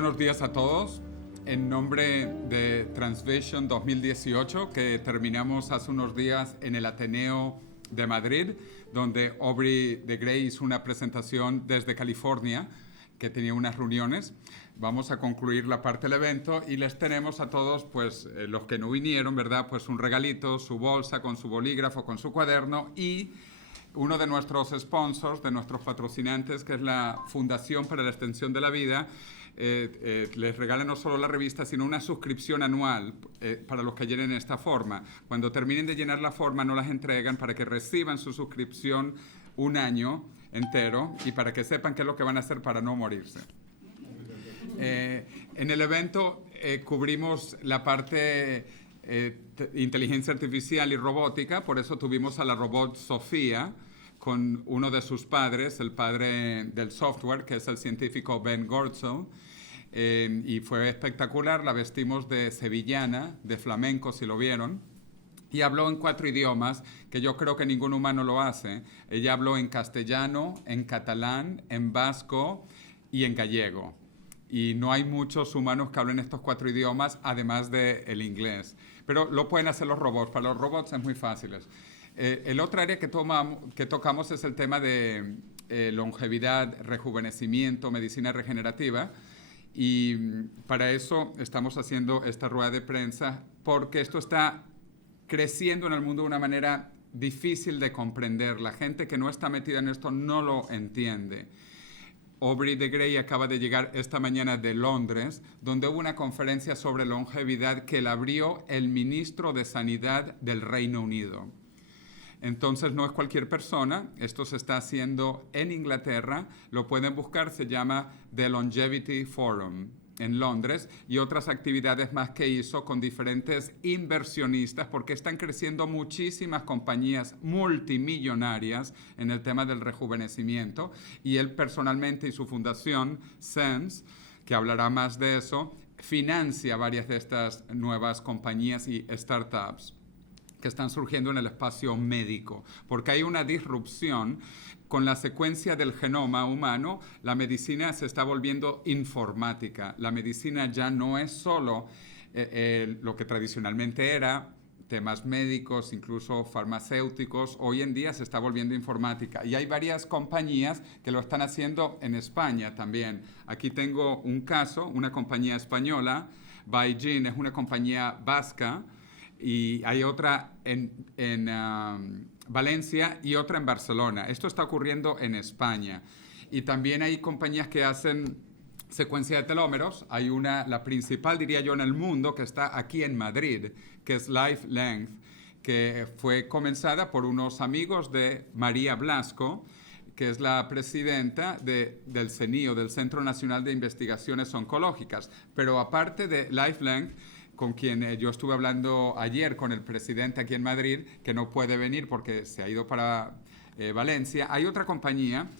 buenos días a todos. En nombre de Transvision 2018, que terminamos hace unos días en el Ateneo de Madrid, donde Aubrey de Grey hizo una presentación desde California, que tenía unas reuniones. Vamos a concluir la parte del evento y les tenemos a todos, pues los que no vinieron, ¿verdad? Pues un regalito, su bolsa con su bolígrafo, con su cuaderno y uno de nuestros sponsors, de nuestros patrocinantes, que es la Fundación para la Extensión de la Vida, les regala no solo la revista, sino una suscripción anual para los que llenen esta forma. Cuando terminen de llenar la forma, no las entregan para que reciban su suscripción un año entero y para que sepan qué es lo que van a hacer para no morirse. En el evento cubrimos la parte inteligencia artificial y robótica, por eso tuvimos a la robot Sofía con uno de sus padres, el padre del software, que es el científico Ben Goertzel, y fue espectacular. La vestimos de sevillana, de flamenco, si lo vieron, y habló en 4 idiomas, que yo creo que ningún humano lo hace. Ella habló en castellano, en catalán, en vasco y en gallego. Y no hay muchos humanos que hablen estos 4 idiomas, además del inglés. Pero lo pueden hacer los robots. Para los robots es muy fácil. El otro área que tocamos es el tema de longevidad, rejuvenecimiento, medicina regenerativa. Y para eso estamos haciendo esta rueda de prensa, porque esto está creciendo en el mundo de una manera difícil de comprender. La gente que no está metida en esto no lo entiende. Aubrey de Grey acaba de llegar esta mañana de Londres, donde hubo una conferencia sobre longevidad que la abrió el ministro de Sanidad del Reino Unido. Entonces no es cualquier persona, esto se está haciendo en Inglaterra, lo pueden buscar, se llama The Longevity Forum en Londres, y otras actividades más que hizo con diferentes inversionistas, porque están creciendo muchísimas compañías multimillonarias en el tema del rejuvenecimiento, y él personalmente y su fundación, SENS, que hablará más de eso, financia varias de estas nuevas compañías y startups que están surgiendo en el espacio médico, porque hay una disrupción con la secuencia del genoma humano. La medicina se está volviendo informática. La medicina ya no es solo lo que tradicionalmente era, temas médicos, incluso farmacéuticos. Hoy en día se está volviendo informática. Y hay varias compañías que lo están haciendo en España también. Aquí tengo un caso, una compañía española, Baijin, es una compañía vasca, y hay otra en Valencia y otra en Barcelona. Esto está ocurriendo en España. Y también hay compañías que hacen secuencia de telómeros. Hay una, la principal, diría yo, en el mundo, que está aquí en Madrid, que es LifeLength, que fue comenzada por unos amigos de María Blasco, que es la presidenta del CENIO, del Centro Nacional de Investigaciones Oncológicas. Pero aparte de LifeLength, con quien yo estuve hablando ayer con el presidente aquí en Madrid, que no puede venir porque se ha ido para Valencia. Hay otra compañía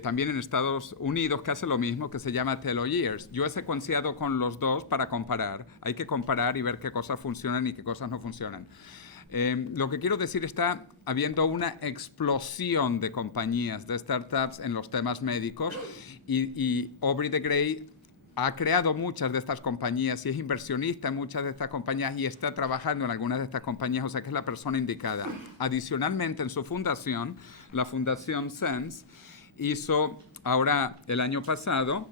también en Estados Unidos que hace lo mismo, que se llama TeloYears. Yo he secuenciado con los dos para comparar. Hay que comparar y ver qué cosas funcionan y qué cosas no funcionan. Lo que quiero decir, está habiendo una explosión de compañías, de startups en los temas médicos, y Aubrey de Grey ha creado muchas de estas compañías y es inversionista en muchas de estas compañías y está trabajando en algunas de estas compañías, o sea que es la persona indicada. Adicionalmente, en su fundación, la Fundación SENS, hizo ahora el año pasado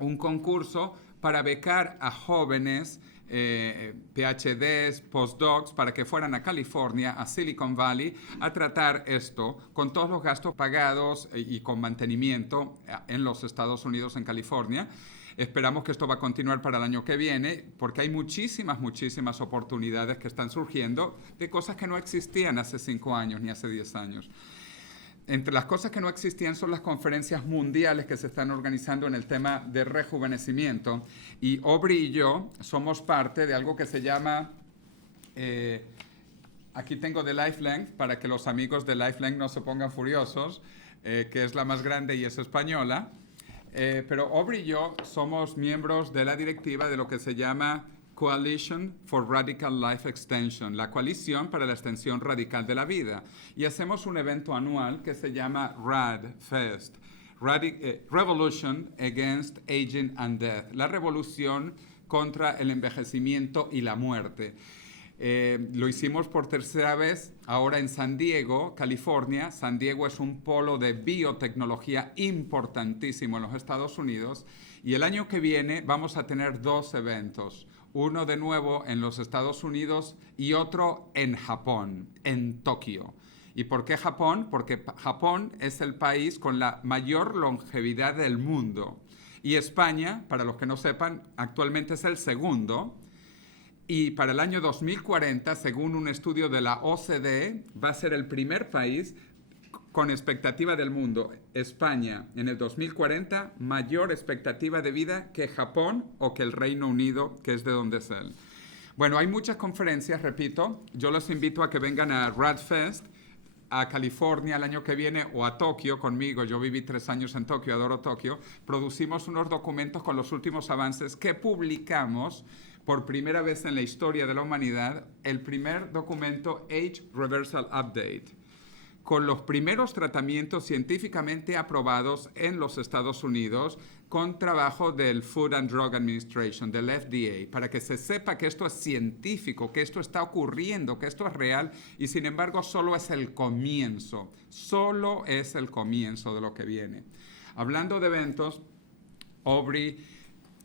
un concurso para becar a jóvenes PhDs, postdocs, para que fueran a California, a Silicon Valley, a tratar esto con todos los gastos pagados y con mantenimiento en los Estados Unidos, en California. Esperamos que esto va a continuar para el año que viene, porque hay muchísimas oportunidades que están surgiendo de cosas que no existían hace 5 años ni hace 10 años. Entre las cosas que no existían son las conferencias mundiales que se están organizando en el tema de rejuvenecimiento. Y Aubrey y yo somos parte de algo que se llama, aquí tengo de LifeLength, para que los amigos de LifeLength no se pongan furiosos, que es la más grande y es española. Pero Aubrey y yo somos miembros de la directiva de lo que se llama Coalition for Radical Life Extension, la coalición para la extensión radical de la vida. Y hacemos un evento anual que se llama RAD Fest. Revolution Against Aging and Death, la revolución contra el envejecimiento y la muerte. Lo hicimos por tercera vez ahora en San Diego, California. San Diego es un polo de biotecnología importantísimo en los Estados Unidos. Y el año que viene vamos a tener 2 eventos. Uno de nuevo en los Estados Unidos y otro en Japón, en Tokio. ¿Y por qué Japón? Porque Japón es el país con la mayor longevidad del mundo. Y España, para los que no sepan, actualmente es el segundo. Y para el año 2040, según un estudio de la OCDE, va a ser el primer país con expectativa del mundo. España, en el 2040, mayor expectativa de vida que Japón o que el Reino Unido, que es de donde es él. Bueno, hay muchas conferencias, repito. Yo los invito a que vengan a RADFest, a California el año que viene o a Tokio conmigo. Yo viví 3 años en Tokio, adoro Tokio. Producimos unos documentos con los últimos avances que publicamos por primera vez en la historia de la humanidad, el primer documento Age Reversal Update, con los primeros tratamientos científicamente aprobados en los Estados Unidos con trabajo del Food and Drug Administration, del FDA, para que se sepa que esto es científico, que esto está ocurriendo, que esto es real, y sin embargo solo es el comienzo de lo que viene. Hablando de eventos, Aubrey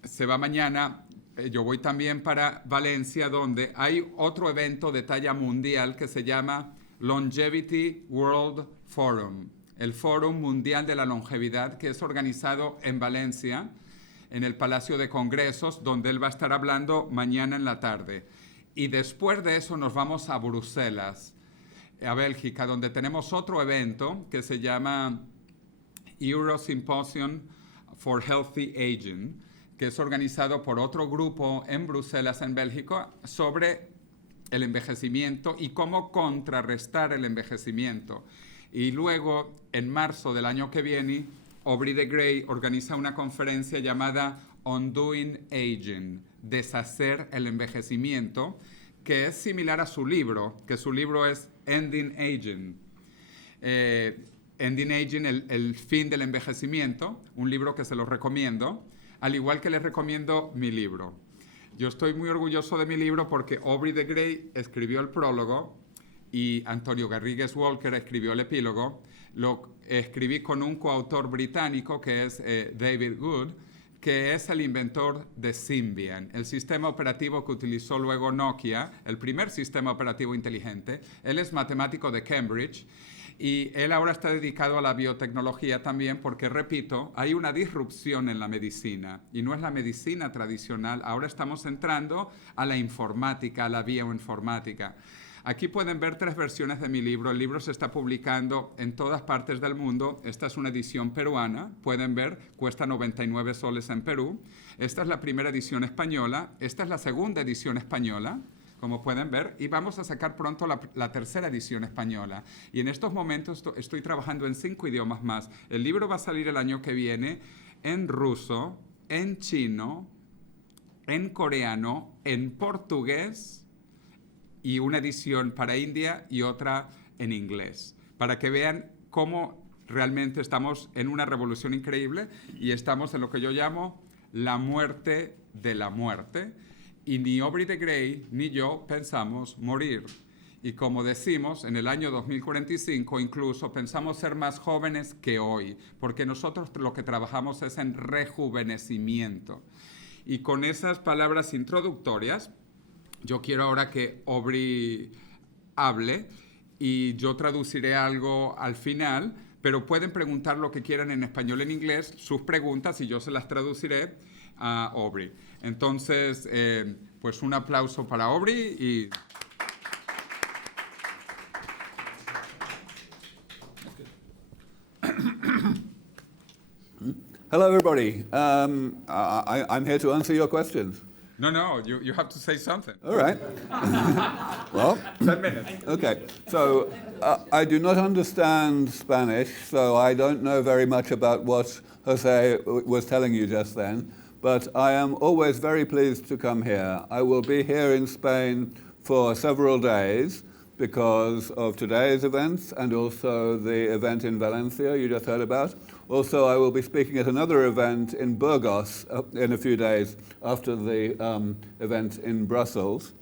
se va mañana. Yo voy también para Valencia, donde hay otro evento de talla mundial que se llama Longevity World Forum, el Foro Mundial de la Longevidad, que es organizado en Valencia, en el Palacio de Congresos, donde él va a estar hablando mañana en la tarde. Y después de eso nos vamos a Bruselas, a Bélgica, donde tenemos otro evento que se llama Eurosymposium for Healthy Aging, que es organizado por otro grupo en Bruselas, en Bélgica, sobre el envejecimiento y cómo contrarrestar el envejecimiento. Y luego, en marzo del año que viene, Aubrey de Grey organiza una conferencia llamada Undoing Aging, Deshacer el Envejecimiento, que es similar a su libro, que su libro es Ending Aging. Ending Aging, el fin del envejecimiento, un libro que se los recomiendo, al igual que les recomiendo mi libro. Yo estoy muy orgulloso de mi libro porque Aubrey de Grey escribió el prólogo y Antonio Garrigues Walker escribió el epílogo. Lo escribí con un coautor británico que es David Good, que es el inventor de Symbian, el sistema operativo que utilizó luego Nokia, el primer sistema operativo inteligente. Él es matemático de Cambridge y él ahora está dedicado a la biotecnología también porque, repito, hay una disrupción en la medicina y no es la medicina tradicional. Ahora estamos entrando a la informática, a la bioinformática. Aquí pueden ver 3 versiones de mi libro. El libro se está publicando en todas partes del mundo. Esta es una edición peruana. Pueden ver, cuesta 99 soles en Perú. Esta es la primera edición española. Esta es la segunda edición española, como pueden ver. Y vamos a sacar pronto la tercera edición española. Y en estos momentos estoy trabajando en 5 idiomas más. El libro va a salir el año que viene en ruso, en chino, en coreano, en portugués, y una edición para India y otra en inglés, para que vean cómo realmente estamos en una revolución increíble y estamos en lo que yo llamo la muerte de la muerte. Y ni Aubrey de Grey ni yo pensamos morir. Y como decimos, en el año 2045 incluso pensamos ser más jóvenes que hoy, porque nosotros lo que trabajamos es en rejuvenecimiento. Y con esas palabras introductorias, yo quiero ahora que Aubrey hable y yo traduciré algo al final, pero pueden preguntar lo que quieran en español, en inglés, sus preguntas y yo se las traduciré a Aubrey. Entonces, pues un aplauso para Aubrey y... Hello, everybody. I'm here to answer your questions. No, you have to say something. All right. Well, 10 minutes. okay. So I do not understand Spanish, so I don't know very much about what Jose was telling you just then, but I am always very pleased to come here. I will be here in Spain for several days, because of today's events and also the event in Valencia you just heard about. Also, I will be speaking at another event in Burgos in a few days after the event in Brussels.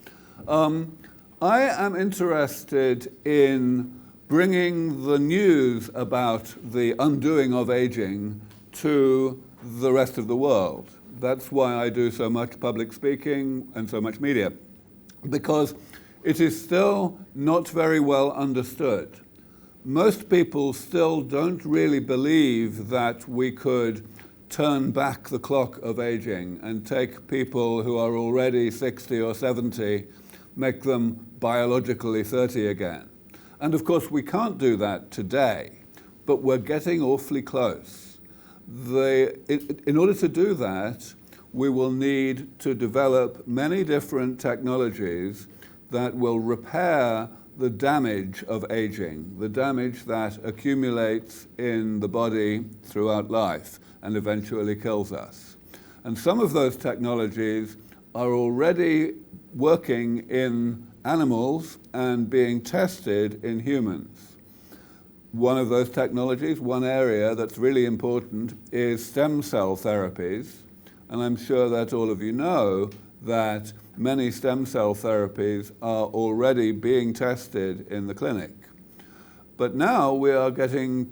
I am interested in bringing the news about the undoing of aging to the rest of the world. That's why I do so much public speaking and so much media, because it is still not very well understood. Most people still don't really believe that we could turn back the clock of aging and take people who are already 60 or 70, make them biologically 30 again. And of course, we can't do that today, but we're getting awfully close. In order to do that, we will need to develop many different technologies that will repair the damage of aging, the damage that accumulates in the body throughout life and eventually kills us. And some of those technologies are already working in animals and being tested in humans. One of those technologies, one area that's really important, is stem cell therapies. And I'm sure that all of you know that many stem cell therapies are already being tested in the clinic. But now we're getting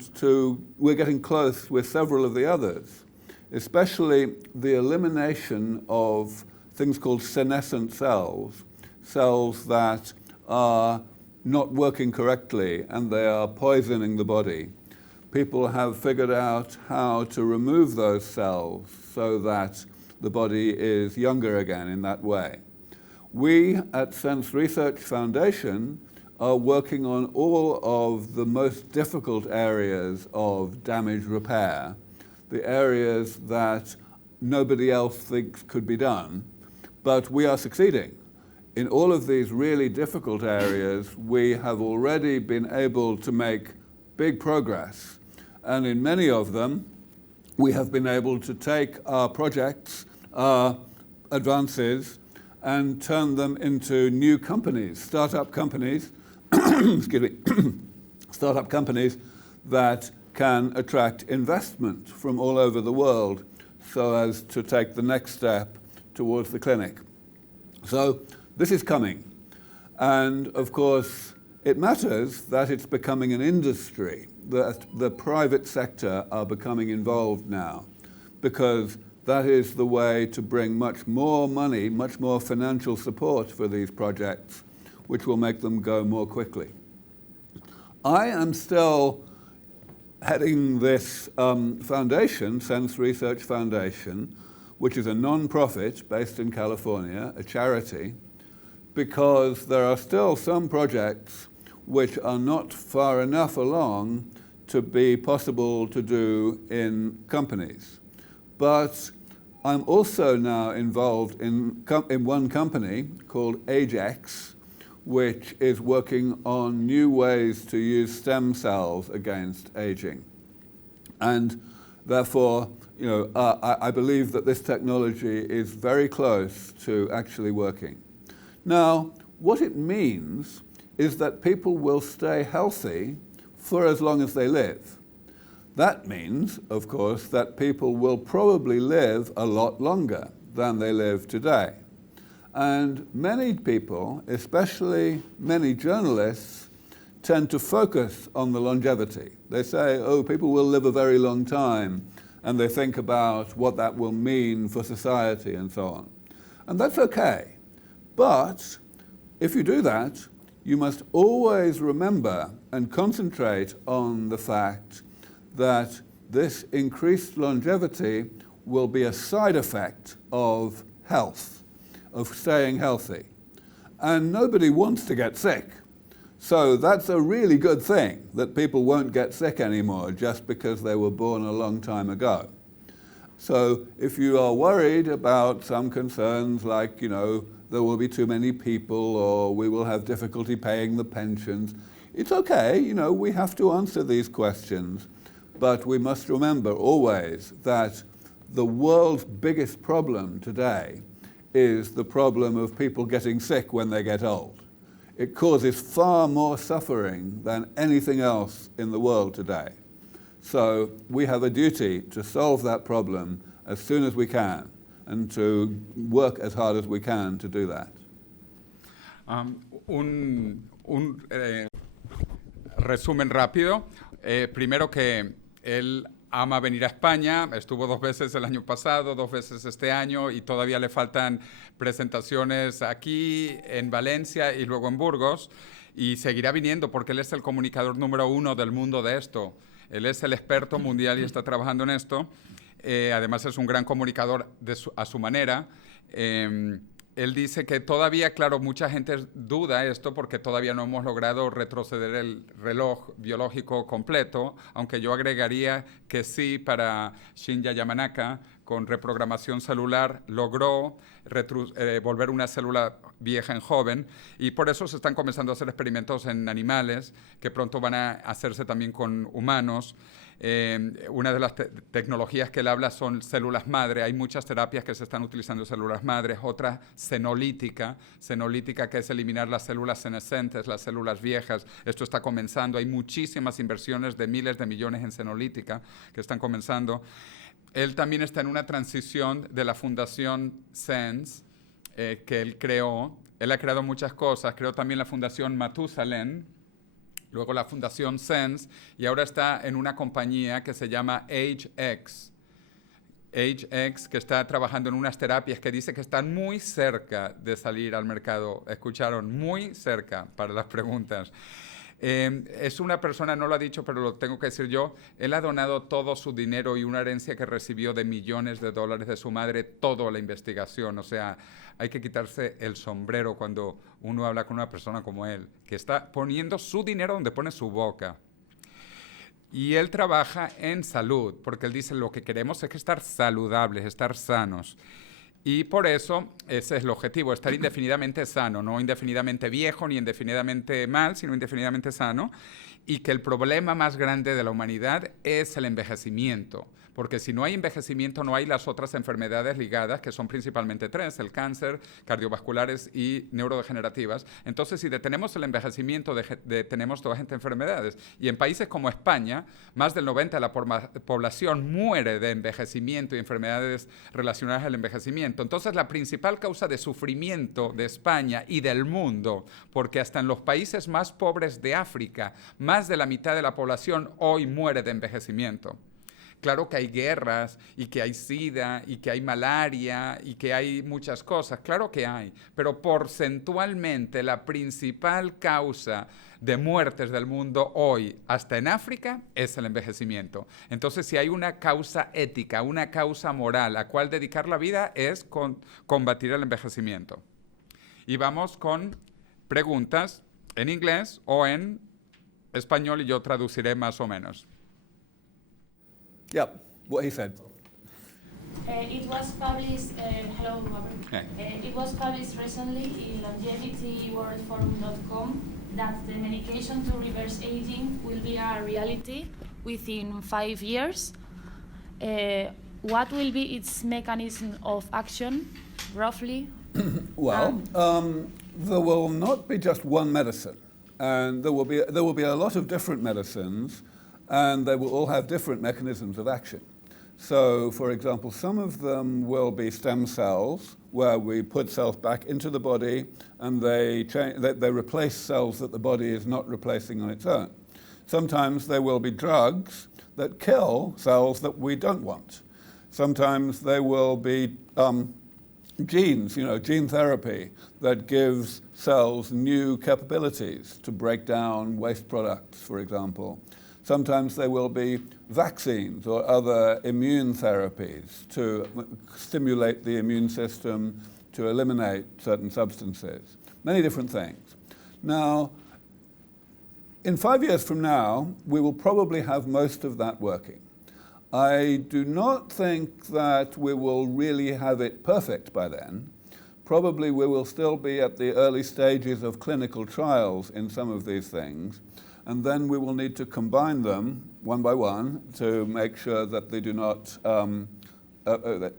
close with several of the others, especially the elimination of things called senescent cells, cells that are not working correctly and they are poisoning the body. People have figured out how to remove those cells so that the body is younger again in that way. We at Sense Research Foundation are working on all of the most difficult areas of damage repair, the areas that nobody else thinks could be done, but we are succeeding. In all of these really difficult areas, we have already been able to make big progress. And in many of them, we have been able to take our projects, our advances, and turn them into new companies, startup companies, excuse me, startup companies that can attract investment from all over the world so as to take the next step towards the clinic. So this is coming. And of course, it matters that it's becoming an industry, that the private sector are becoming involved now, because that is the way to bring much more money, much more financial support for these projects, which will make them go more quickly. I am still heading this foundation, Sense Research Foundation, which is a non-profit based in California, a charity, because there are still some projects which are not far enough along to be possible to do in companies. But I'm also now involved in one company called Agex, which is working on new ways to use stem cells against aging. And therefore, I believe that this technology is very close to actually working. Now, what it means is that people will stay healthy for as long as they live. That means, of course, that people will probably live a lot longer than they live today. And many people, especially many journalists, tend to focus on the longevity. They say, oh, people will live a very long time, and they think about what that will mean for society and so on. And that's okay. But if you do that, you must always remember and concentrate on the fact that this increased longevity will be a side effect of health, of staying healthy. And nobody wants to get sick. So that's a really good thing, that people won't get sick anymore just because they were born a long time ago. So if you are worried about some concerns like, there will be too many people or we will have difficulty paying the pensions, it's okay, we have to answer these questions. But we must remember always that the world's biggest problem today is the problem of people getting sick when they get old. it causes far more suffering than anything else in the world today. So we have a duty to solve that problem as soon as we can and to work as hard as we can to do that. Resumen rápido. Primero que él ama venir a España, estuvo 2 veces el año pasado, 2 veces este año y todavía le faltan presentaciones aquí, en Valencia y luego en Burgos, y seguirá viniendo porque él es el comunicador número 1 del mundo de esto. Él es el experto mundial y está trabajando en esto. Además es un gran comunicador a su manera. Él dice que todavía, claro, mucha gente duda esto porque todavía no hemos logrado retroceder el reloj biológico completo, aunque yo agregaría que sí, para Shinya Yamanaka, con reprogramación celular, logró volver una célula vieja en joven, y por eso se están comenzando a hacer experimentos en animales, que pronto van a hacerse también con humanos. Una de las tecnologías que él habla son células madre. Hay muchas terapias que se están utilizando células madres. Otra, senolítica, que es eliminar las células senescentes, las células viejas. Esto está comenzando. Hay muchísimas inversiones de miles de millones en senolítica que están comenzando. Él también está en una transición de la Fundación SENS, que él creó. Él ha creado muchas cosas. Creó también la Fundación Matusalén, luego la Fundación SENS, y ahora está en una compañía que se llama AgeX, que está trabajando en unas terapias que dice que están muy cerca de salir al mercado. Escucharon, muy cerca, para las preguntas. Es una persona, no lo ha dicho, pero lo tengo que decir yo, él ha donado todo su dinero y una herencia que recibió de millones de dólares de su madre, toda la investigación. O sea, hay que quitarse el sombrero cuando uno habla con una persona como él, que está poniendo su dinero donde pone su boca. Y él trabaja en salud, porque él dice lo que queremos es que estar saludables, estar sanos. Y por eso ese es el objetivo, estar indefinidamente sano, no indefinidamente viejo ni indefinidamente mal, sino indefinidamente sano. Y que el problema más grande de la humanidad es el envejecimiento. Porque si no hay envejecimiento, no hay las otras enfermedades ligadas, que son principalmente 3, el cáncer, cardiovasculares y neurodegenerativas. Entonces, si detenemos el envejecimiento, detenemos todas estas enfermedades. Y en países como España, más del 90% de la población muere de envejecimiento y enfermedades relacionadas al envejecimiento. Entonces, la principal causa de sufrimiento de España y del mundo, porque hasta en los países más pobres de África, más de la mitad de la población hoy muere de envejecimiento. Claro que hay guerras y que hay sida y que hay malaria y que hay muchas cosas, claro que hay, pero porcentualmente la principal causa de muertes del mundo hoy, hasta en África, es el envejecimiento. Entonces, si hay una causa ética, una causa moral a cual dedicar la vida, es combatir el envejecimiento. Y vamos con preguntas en inglés o en español y yo traduciré más o menos. Yeah, what he said. It was published, hello Robert. Hey. It was published recently in longevityworldforum.com that the medication to reverse aging will be a reality within 5 years. What will be its mechanism of action, roughly? Well, there will not be just one medicine, and there will be a lot of different medicines, and they will all have different mechanisms of action. So, for example, some of them will be stem cells, where we put cells back into the body, and they replace cells that the body is not replacing on its own. Sometimes there will be drugs that kill cells that we don't want. Sometimes there will be genes, gene therapy that gives cells new capabilities to break down waste products, for example. Sometimes there will be vaccines or other immune therapies to stimulate the immune system to eliminate certain substances. Many different things. Now, in 5 years from now, we will probably have most of that working. I do not think that we will really have it perfect by then. Probably we will still be at the early stages of clinical trials in some of these things, and then we will need to combine them one by one to make sure that they do not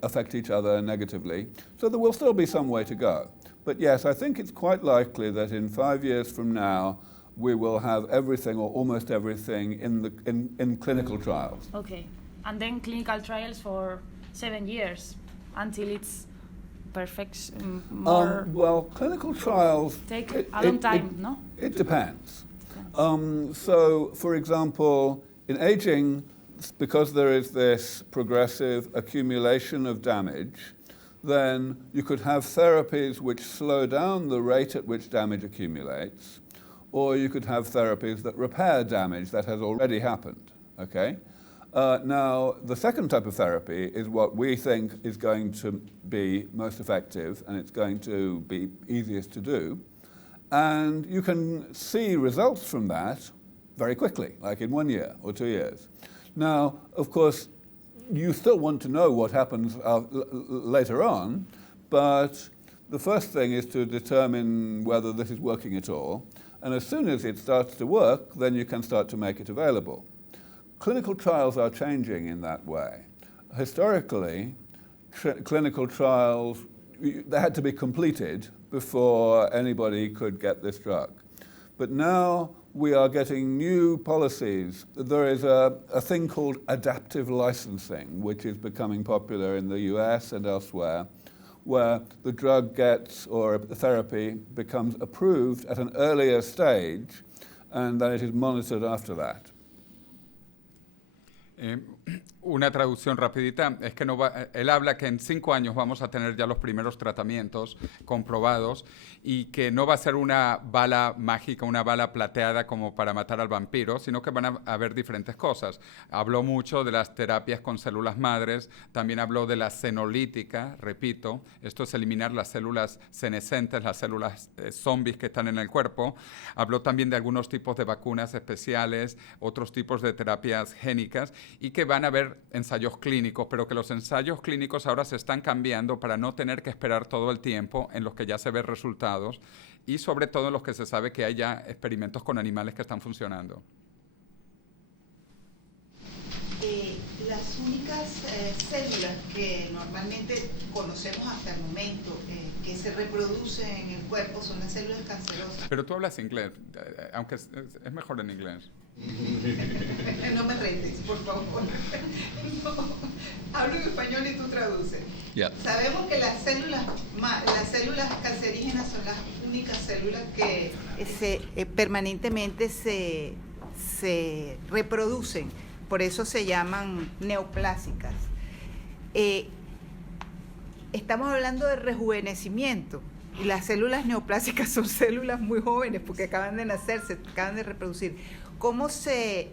affect each other negatively. So there will still be some way to go. But yes, I think it's quite likely that in 5 years from now, we will have everything or almost everything in clinical trials. Okay. And then clinical trials for 7 years until it's perfect. Well, clinical trials take a long time, no? It depends. So, for example, in aging, because there is this progressive accumulation of damage, then you could have therapies which slow down the rate at which damage accumulates, or you could have therapies that repair damage that has already happened, okay? Now, the second type of therapy is what we think is going to be most effective, and it's going to be easiest to do. And you can see results from that very quickly, like in 1 year or 2 years. Now, of course, you still want to know what happens later on, but the first thing is to determine whether this is working at all. And as soon as it starts to work, then you can start to make it available. Clinical trials are changing in that way. Historically, clinical trials, they had to be completed before anybody could get this drug. But now we are getting new policies. There is a thing called adaptive licensing, which is becoming popular in the US and elsewhere, where the drug gets, or the therapy becomes approved at an earlier stage, and then it is monitored after that. Una traducción rapidita es que él habla que en 5 años vamos a tener ya los primeros tratamientos comprobados y que no va a ser una bala mágica, una bala plateada como para matar al vampiro, sino que van a haber diferentes cosas. Habló mucho de las terapias con células madres, también habló de la senolítica, repito, esto es eliminar las células senescentes, las células zombies que están en el cuerpo. Habló también de algunos tipos de vacunas especiales, otros tipos de terapias génicas y que van a haber ensayos clínicos, pero que los ensayos clínicos ahora se están cambiando para no tener que esperar todo el tiempo en los que ya se ven resultados y sobre todo en los que se sabe que hay ya experimentos con animales que están funcionando. Las únicas células que normalmente conocemos hasta el momento que se reproducen en el cuerpo son las células cancerosas. Pero tú hablas inglés, aunque es mejor en inglés. No me retes, por favor. No, hablo en español y tú traduces. Yeah. Sabemos que las células cancerígenas son las únicas células que permanentemente se reproducen, por eso se llaman neoplásicas. Estamos hablando de rejuvenecimiento. Y las células neoplásicas son células muy jóvenes porque acaban de nacer, se acaban de reproducir. ¿Cómo se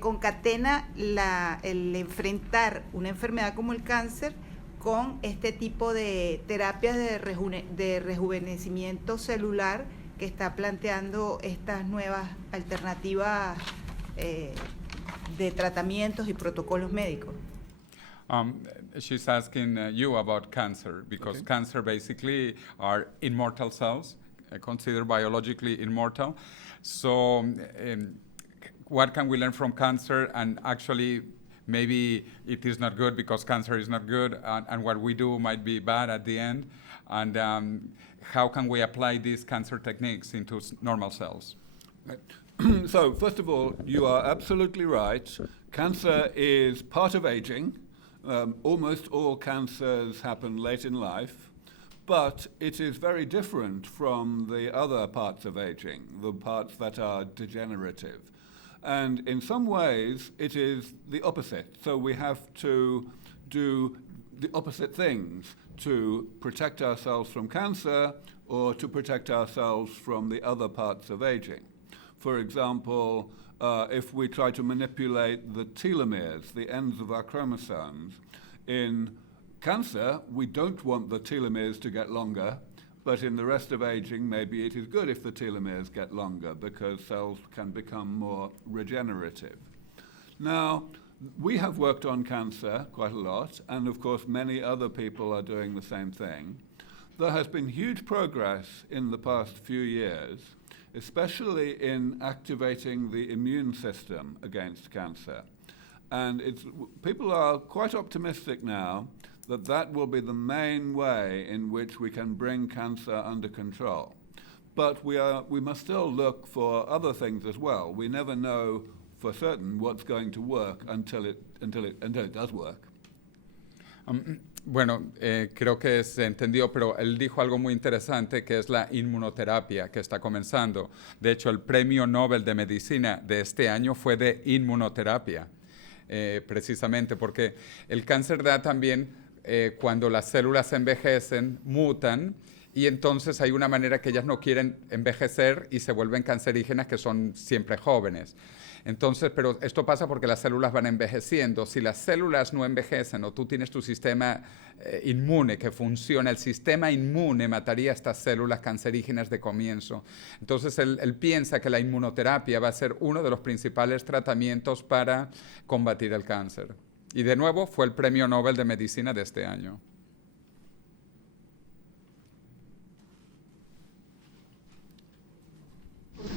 concatena el enfrentar una enfermedad como el cáncer con este tipo de terapias de rejuvenecimiento celular que está planteando estas nuevas alternativas de tratamientos y protocolos médicos? She's asking you about cancer, because cancer basically are immortal cells, considered biologically immortal. So what can we learn from cancer? And actually, maybe it is not good because cancer is not good, and what we do might be bad at the end. And how can we apply these cancer techniques into normal cells? So, first of all, you are absolutely right. Cancer is part of aging. Almost all cancers happen late in life, but it is very different from the other parts of aging, the parts that are degenerative. And in some ways, it is the opposite. So we have to do the opposite things to protect ourselves from cancer or to protect ourselves from the other parts of aging. For example, if we try to manipulate the telomeres, the ends of our chromosomes, in cancer, we don't want the telomeres to get longer, but in the rest of aging, maybe it is good if the telomeres get longer because cells can become more regenerative. Now, we have worked on cancer quite a lot, and of course many other people are doing the same thing. There has been huge progress in the past few years, especially in activating the immune system against cancer. And people are quite optimistic now that will be the main way in which we can bring cancer under control. But we must still look for other things as well. We never know for certain what's going to work until it does work. Bueno, creo que se entendió, pero él dijo algo muy interesante que es la inmunoterapia que está comenzando. De hecho, el premio Nobel de Medicina de este año fue de inmunoterapia, precisamente porque el cáncer da también, cuando las células envejecen, mutan, y entonces hay una manera que ellas no quieren envejecer y se vuelven cancerígenas, que son siempre jóvenes. Entonces, pero esto pasa porque las células van envejeciendo. Si las células no envejecen o tú tienes tu sistema inmune que funciona, el sistema inmune mataría estas células cancerígenas de comienzo. Entonces, él piensa que la inmunoterapia va a ser uno de los principales tratamientos para combatir el cáncer. Y de nuevo, fue el Premio Nobel de Medicina de este año.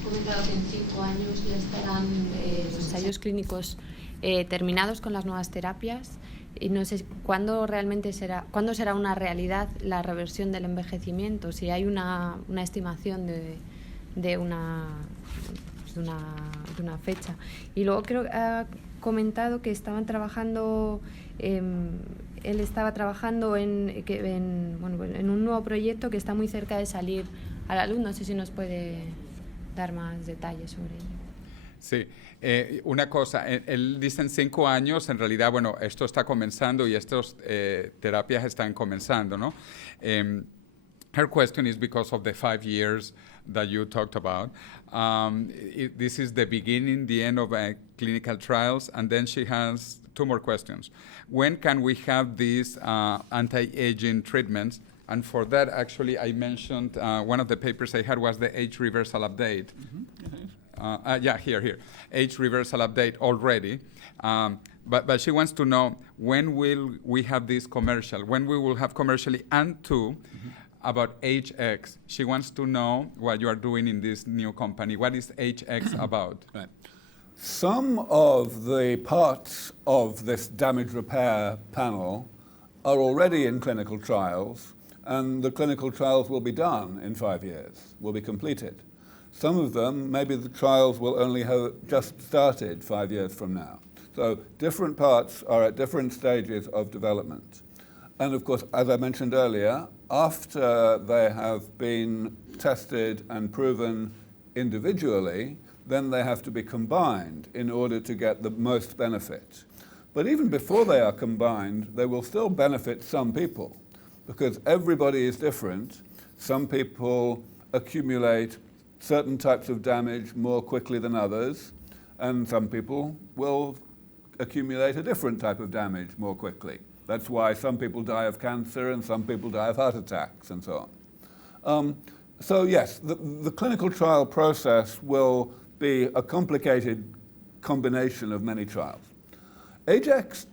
Comentado que en 5 años ya estarán los ensayos clínicos terminados con las nuevas terapias, y no sé cuándo será una realidad la reversión del envejecimiento, si hay una estimación de una fecha. Y luego creo que ha comentado que estaban trabajando, él estaba trabajando en un nuevo proyecto que está muy cerca de salir a la luz. No sé si nos puede dar más detalles sobre ello. Sí, una cosa, él dice en 5 años, en realidad, bueno, esto está comenzando y estas terapias están comenzando, ¿no? Her question is because of the 5 years that you talked about. This is the beginning, the end of clinical trials, and then she has 2 more questions. When can we have these anti-aging treatments? And for that, actually, I mentioned one of the papers I had was the age reversal update. Mm-hmm. Here. Age reversal update already. But she wants to know when will we have this commercial, when we will have commercially, and 2, about HX. She wants to know what you are doing in this new company. What is HX about? Right. Some of the parts of this damage repair panel are already in clinical trials, and the clinical trials will be done in 5 years, will be completed. Some of them, maybe the trials will only have just started 5 years from now. So different parts are at different stages of development. And of course, as I mentioned earlier, after they have been tested and proven individually, then they have to be combined in order to get the most benefit. But even before they are combined, they will still benefit some people, because everybody is different. Some people accumulate certain types of damage more quickly than others, and some people will accumulate a different type of damage more quickly. That's why some people die of cancer and some people die of heart attacks and so on. So yes, the clinical trial process will be a complicated combination of many trials. Ajax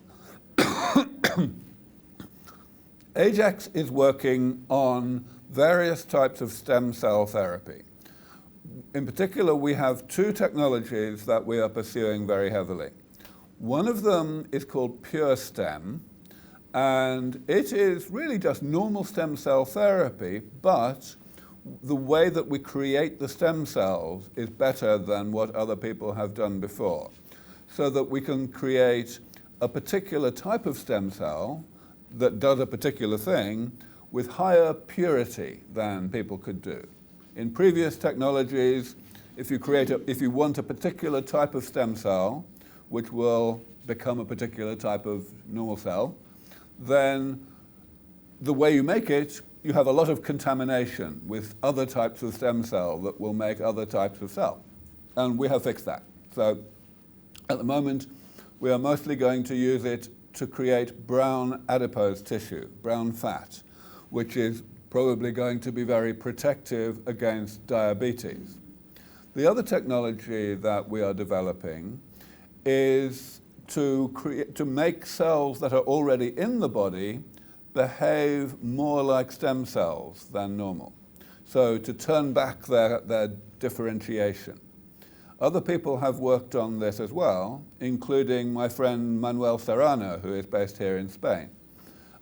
is working on various types of stem cell therapy. In particular, we have 2 technologies that we are pursuing very heavily. One of them is called PureStem, and it is really just normal stem cell therapy, but the way that we create the stem cells is better than what other people have done before, so that we can create a particular type of stem cell that does a particular thing with higher purity than people could do. In previous technologies, if you want a particular type of stem cell, which will become a particular type of normal cell, then the way you make it, you have a lot of contamination with other types of stem cell that will make other types of cell. And we have fixed that. So at the moment, we are mostly going to use it to create brown adipose tissue, brown fat, which is probably going to be very protective against diabetes. The other technology that we are developing is to make cells that are already in the body behave more like stem cells than normal. So to turn back their differentiation. Other people have worked on this as well, including my friend Manuel Serrano, who is based here in Spain.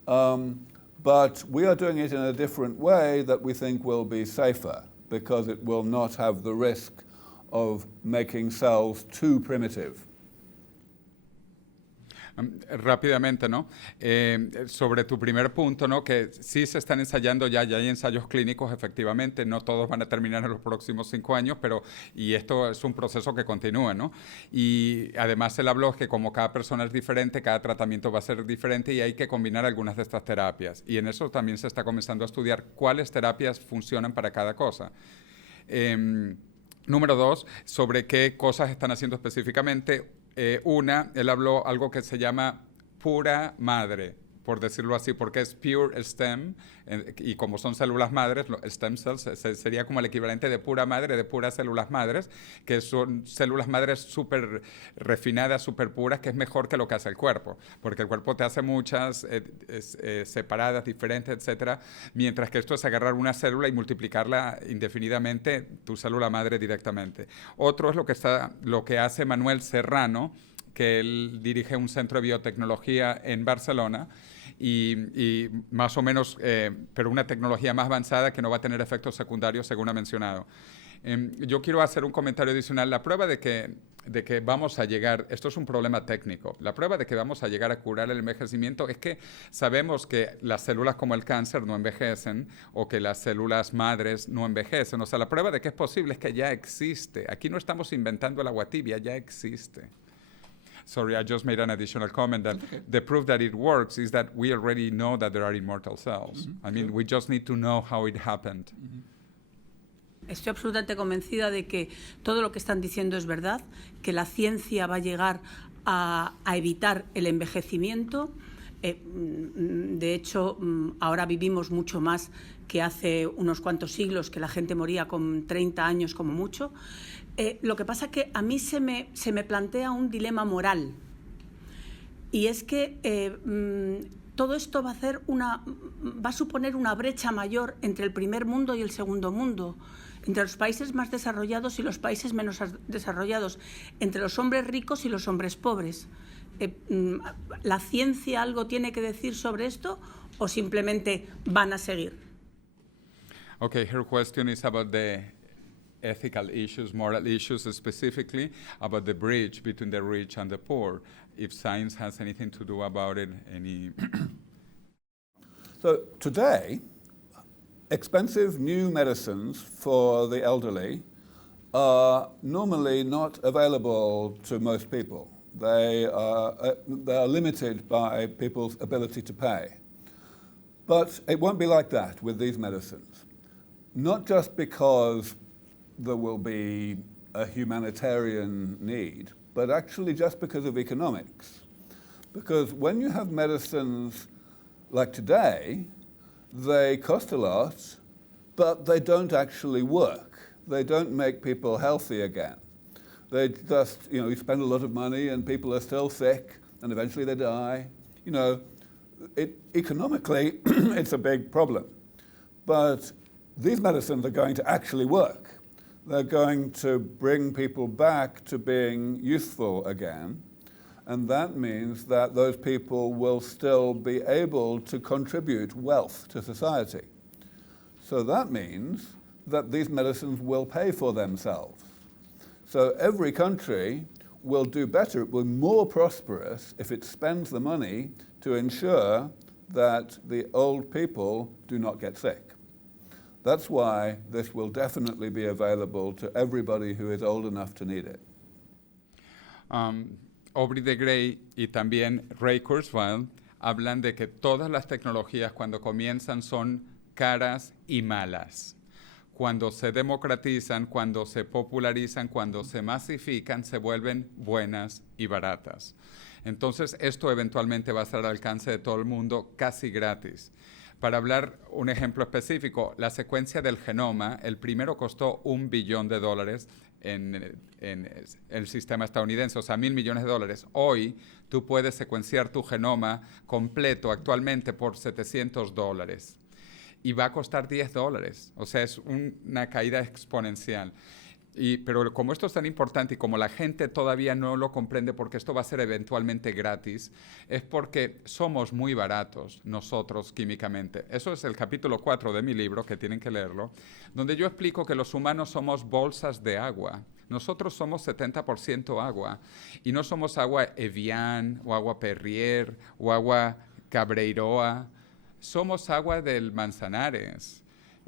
But we are doing it in a different way that we think will be safer, because it will not have the risk of making cells too primitive. Rápidamente, ¿no? Sobre tu primer punto, ¿no? Que sí se están ensayando ya hay ensayos clínicos, efectivamente, no todos van a terminar en los próximos 5 años, y esto es un proceso que continúa, ¿no? Y además él habló que como cada persona es diferente, cada tratamiento va a ser diferente y hay que combinar algunas de estas terapias. Y en eso también se está comenzando a estudiar cuáles terapias funcionan para cada cosa. Número 2, sobre qué cosas están haciendo específicamente. Él habló algo que se llama pura madre, por decirlo así, porque es pure stem, y como son células madres, stem cells sería como el equivalente de pura madre, de puras células madres, que son células madres súper refinadas, súper puras, que es mejor que lo que hace el cuerpo, porque el cuerpo te hace muchas separadas, diferentes, etcétera, mientras que esto es agarrar una célula y multiplicarla indefinidamente, tu célula madre directamente. Otro es lo que hace Manuel Serrano, que él dirige un centro de biotecnología en Barcelona y más o menos, pero una tecnología más avanzada que no va a tener efectos secundarios, según ha mencionado. Yo quiero hacer un comentario adicional. La prueba de que vamos a llegar, esto es un problema técnico, la prueba de que vamos a llegar a curar el envejecimiento es que sabemos que las células como el cáncer no envejecen o que las células madres no envejecen. O sea, la prueba de que es posible es que ya existe. Aquí no estamos inventando el agua tibia, ya existe. Sorry, I just made an additional comment that the proof that it works is that we already know that there are immortal cells. I mean, we just need to know how it happened. Estoy absolutamente convencida de que todo lo que están diciendo es verdad, que la ciencia va a llegar a evitar el envejecimiento. De hecho, ahora vivimos mucho más que hace unos cuantos siglos, que la gente moría con 30 años como mucho. Lo que pasa es que a mí se me plantea un dilema moral, y es que todo esto va a suponer una brecha mayor entre el primer mundo y el segundo mundo, entre los países más desarrollados y los países menos desarrollados, entre los hombres ricos y los hombres pobres. ¿La ciencia algo tiene que decir sobre esto o simplemente van a seguir? Okay, her question is about the ethical issues, moral issues, specifically about the bridge between the rich and the poor. If science has anything to do about it, any... So today, expensive new medicines for the elderly are normally not available to most people. They are limited by people's ability to pay. But it won't be like that with these medicines. Not just because there will be a humanitarian need, but actually just because of economics. Because when you have medicines like today, they cost a lot, but they don't actually work. They don't make people healthy again. They just, you spend a lot of money and people are still sick and eventually they die. Economically, it's a big problem. But these medicines are going to actually work. They're going to bring people back to being useful again, and that means that those people will still be able to contribute wealth to society. So that means that these medicines will pay for themselves. So every country will do better, it will be more prosperous if it spends the money to ensure that the old people do not get sick. That's why this will definitely be available to everybody who is old enough to need it. Aubrey de Grey y también Ray Kurzweil hablan de que todas las tecnologías cuando comienzan son caras y malas. Cuando se democratizan, cuando se popularizan, cuando se masifican, se vuelven buenas y baratas. Entonces, esto eventualmente va a estar al alcance de todo el mundo casi gratis. Para hablar un ejemplo específico, la secuencia del genoma, el primero costó $1 billón en el sistema estadounidense, o sea, $1,000 millones. Hoy tú puedes secuenciar tu genoma completo actualmente por $700 y va a costar $10. O sea, es una caída exponencial. Pero como esto es tan importante y como la gente todavía no lo comprende porque esto va a ser eventualmente gratis, es porque somos muy baratos nosotros químicamente. Eso es el capítulo 4 de mi libro, que tienen que leerlo, donde yo explico que los humanos somos bolsas de agua. Nosotros somos 70% agua y no somos agua Evian o agua Perrier o agua Cabreiroa. Somos agua del Manzanares,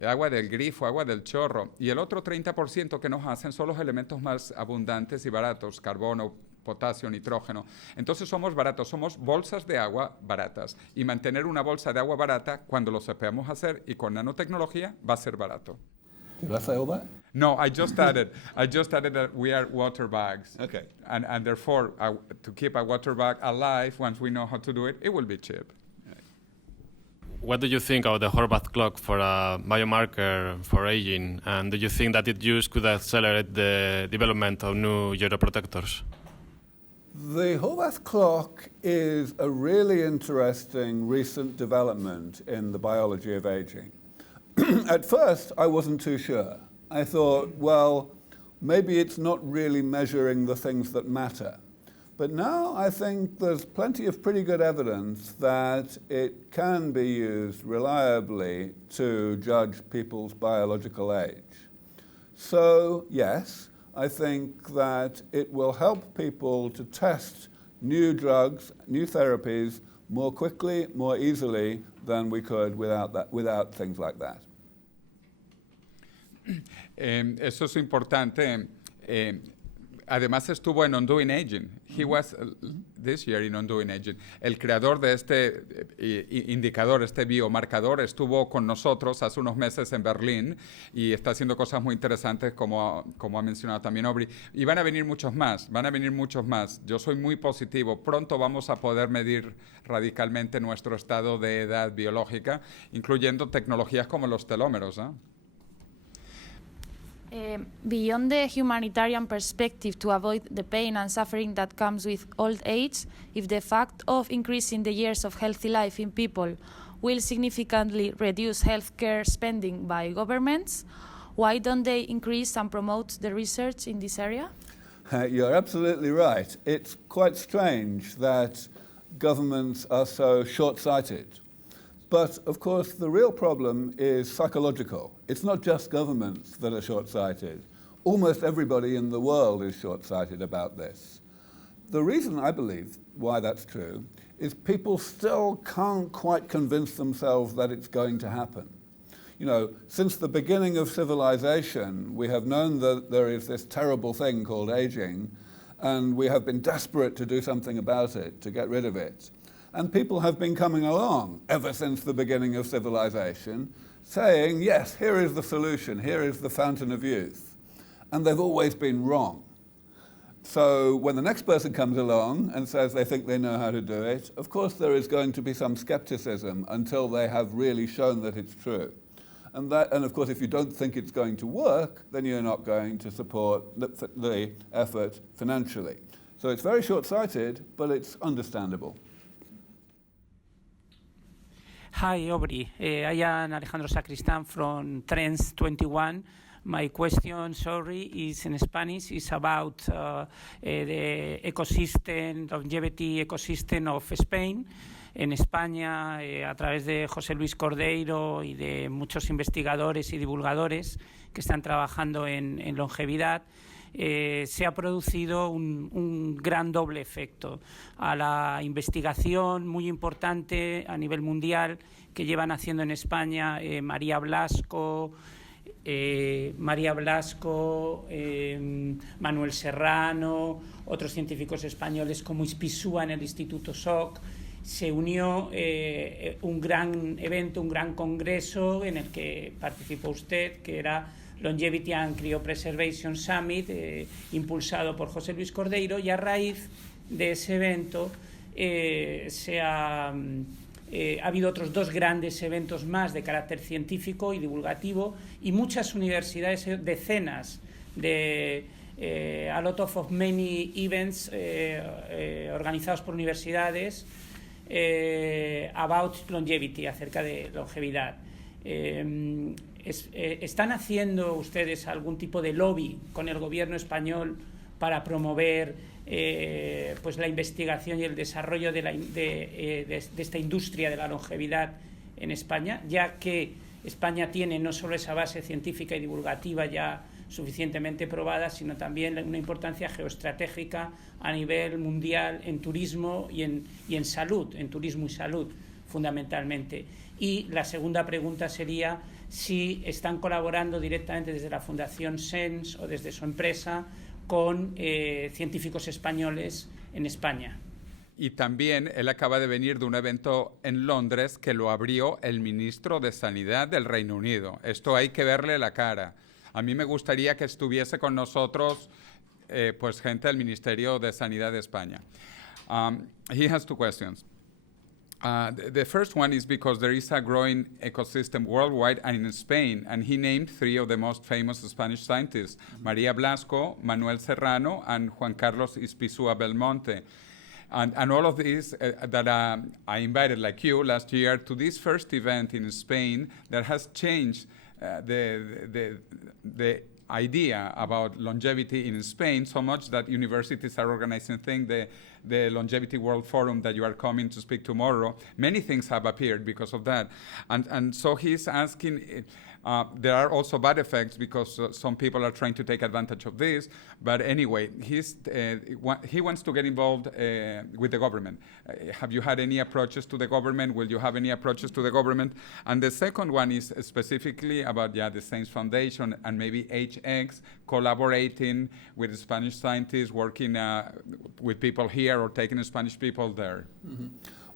agua del grifo, agua del chorro. Y el otro 30% que nos hacen son los elementos más abundantes y baratos, carbono, potasio, nitrógeno. Entonces somos baratos, somos bolsas de agua baratas. Y mantener una bolsa de agua barata, cuando lo sepamos hacer y con nanotecnología, va a ser barato. Did I say all that? No, I just added that we are water bags. Okay. And therefore, to keep a water bag alive, once we know how to do it, it will be cheap. What do you think of the Horvath clock for a biomarker for aging? And do you think that its use could accelerate the development of new geroprotectors? The Horvath clock is a really interesting recent development in the biology of aging. At first, I wasn't too sure. I thought, well, maybe it's not really measuring the things that matter. But now I think there's plenty of pretty good evidence that it can be used reliably to judge people's biological age. So, yes, I think that it will help people to test new drugs, new therapies, more quickly, more easily than we could without things like that. Eso es importante. Además estuvo en Undoing Aging. He was this year in Undoing Aging. El creador de este indicador, este biomarcador, estuvo con nosotros hace unos meses en Berlín y está haciendo cosas muy interesantes, como ha mencionado también Aubrey. Y van a venir muchos más. Yo soy muy positivo. Pronto vamos a poder medir radicalmente nuestro estado de edad biológica, incluyendo tecnologías como los telómeros, ¿eh? Beyond the humanitarian perspective to avoid the pain and suffering that comes with old age, if the fact of increasing the years of healthy life in people will significantly reduce healthcare spending by governments, why don't they increase and promote the research in this area? You're absolutely right. It's quite strange that governments are so short-sighted. But, of course, the real problem is psychological. It's not just governments that are short-sighted. Almost everybody in the world is short-sighted about this. The reason, I believe, why that's true is people still can't quite convince themselves that it's going to happen. You know, since the beginning of civilization, we have known that there is this terrible thing called aging, and we have been desperate to do something about it, to get rid of it. And people have been coming along ever since the beginning of civilization, saying, yes, here is the solution, here is the fountain of youth. And they've always been wrong. So when the next person comes along and says they think they know how to do it, of course there is going to be some skepticism until they have really shown that it's true. And of course, if you don't think it's going to work, then you're not going to support the effort financially. So it's very short-sighted, but it's understandable. Hi, Aubrey. I am Alejandro Sacristán from Trends 21. My question, is in Spanish. Is about the ecosystem, longevity ecosystem of Spain. En España, a través de José Luis Cordeiro y de muchos investigadores y divulgadores que están trabajando en longevidad, se ha producido un gran doble efecto a la investigación muy importante a nivel mundial que llevan haciendo en España María Blasco, Manuel Serrano, otros científicos españoles como Ispizúa en el Instituto SOC. Se unió un gran evento, un gran congreso en el que participó usted, que era Longevity and Cryopreservation Summit, impulsado por José Luis Cordeiro, y a raíz de ese evento ha habido otros dos grandes eventos más de carácter científico y divulgativo, y muchas universidades, decenas de a lot of many events organizados por universidades about longevity, acerca de longevidad. ¿Están haciendo ustedes algún tipo de lobby con el gobierno español para promover pues la investigación y el desarrollo de esta industria de la longevidad en España, ya que España tiene no solo esa base científica y divulgativa ya suficientemente probada, sino también una importancia geoestratégica a nivel mundial en turismo y en salud, en turismo y salud fundamentalmente? Y la segunda pregunta sería si están colaborando directamente desde la Fundación SENS o desde su empresa con científicos españoles en España. Y también él acaba de venir de un evento en Londres que lo abrió el ministro de Sanidad del Reino Unido. Esto hay que verle la cara. A mí me gustaría que estuviese con nosotros pues gente del Ministerio de Sanidad de España. He has two questions. The first one is because there is a growing ecosystem worldwide and in Spain, and he named three of the most famous Spanish scientists, María Blasco, Manuel Serrano, and Juan Carlos Ispizua Belmonte. And all of these that I invited, like you, last year to this first event in Spain that has changed the idea about longevity in Spain so much that universities are organizing things, the Longevity World Forum that you are coming to speak tomorrow. Many things have appeared because of that. And so he's asking, there are also bad effects because some people are trying to take advantage of this. But anyway, he wants to get involved with the government. Have you had any approaches to the government? Will you have any approaches to the government? And the second one is specifically about the SAINS Foundation and maybe HX collaborating with Spanish scientists, working with people here or taking Spanish people there. Mm-hmm.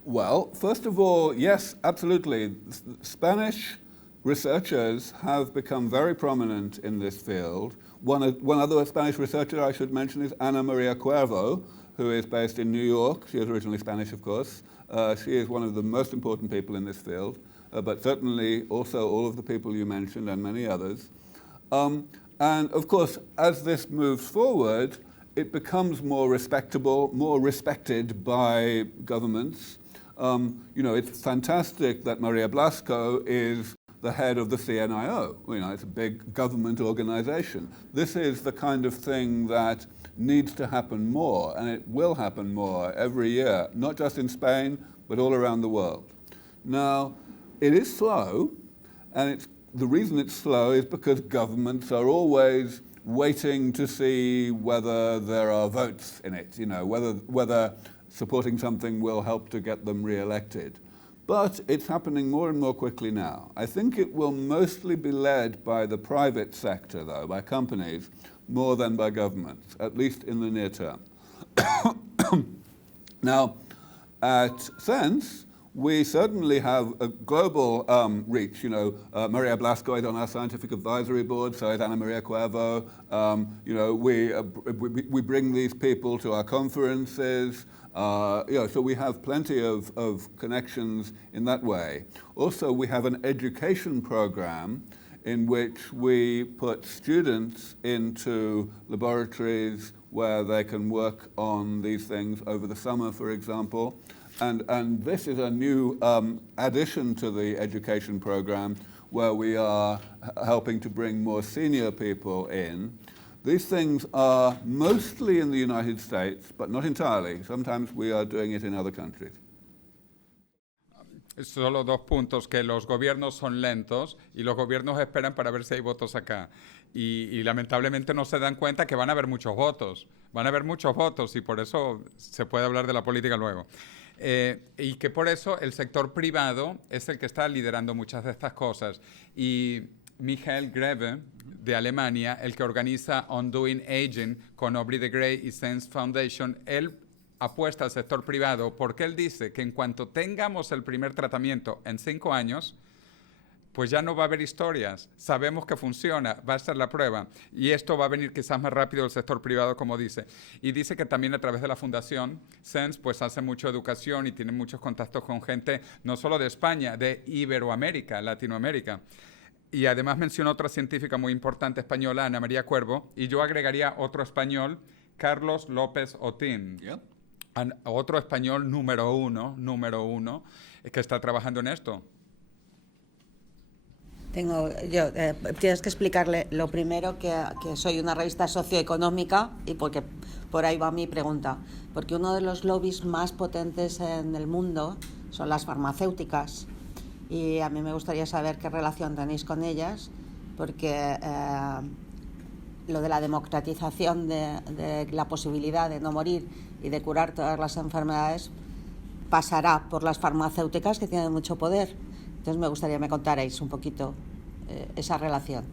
Well, first of all, yes, absolutely. Spanish researchers have become very prominent in this field. One other Spanish researcher I should mention is Ana Maria Cuervo, who is based in New York. She is originally Spanish, of course. She is one of the most important people in this field, but certainly also all of the people you mentioned and many others. And of course, as this moves forward, it becomes more respectable, more respected by governments. It's fantastic that Maria Blasco is the head of the CNIO. It's a big government organization. This is the kind of thing that needs to happen more, and it will happen more every year, not just in Spain, but all around the world. Now, it is slow, and the reason it's slow is because governments are always waiting to see whether there are votes in it, whether supporting something will help to get them re-elected. But it's happening more and more quickly now. I think it will mostly be led by the private sector, though, by companies, more than by governments, at least in the near term. Now, at SENS, we certainly have a global reach. Maria Blasco is on our scientific advisory board, so is Ana Maria Cuervo. We bring these people to our conferences. So we have plenty of connections in that way. Also, we have an education program in which we put students into laboratories where they can work on these things over the summer, for example. And this is a new addition to the education program where we are helping to bring more senior people in. These things are mostly in the United States, but not entirely. Sometimes we are doing it in other countries. Solo dos puntos, que los gobiernos son lentos y los gobiernos esperan para ver si hay votos acá. Y lamentablemente no se dan cuenta que van a haber muchos votos. Van a haber muchos votos y por eso se puede hablar de la política luego. Y que por eso el sector privado es el que está liderando muchas de estas cosas. Y Michael Greve, de Alemania, el que organiza Undoing Aging con Aubrey de Grey y SENS Foundation, él apuesta al sector privado porque él dice que en cuanto tengamos el primer tratamiento en 5 años, pues ya no va a haber historias. Sabemos que funciona, va a ser la prueba. Y esto va a venir quizás más rápido del sector privado, como dice. Y dice que también a través de la fundación SENS, pues hace mucha educación y tiene muchos contactos con gente, no solo de España, de Iberoamérica, Latinoamérica. Y además mencionó otra científica muy importante española, Ana María Cuervo, y yo agregaría otro español, Carlos López Otín. Yep. Otro español número uno, que está trabajando en esto. Tienes que explicarle lo primero que soy una revista socioeconómica y porque por ahí va mi pregunta. Porque uno de los lobbies más potentes en el mundo son las farmacéuticas y a mí me gustaría saber qué relación tenéis con ellas, porque lo de la democratización de la posibilidad de no morir y de curar todas las enfermedades pasará por las farmacéuticas, que tienen mucho poder. Entonces me gustaría que me contarais un poquito esa relación.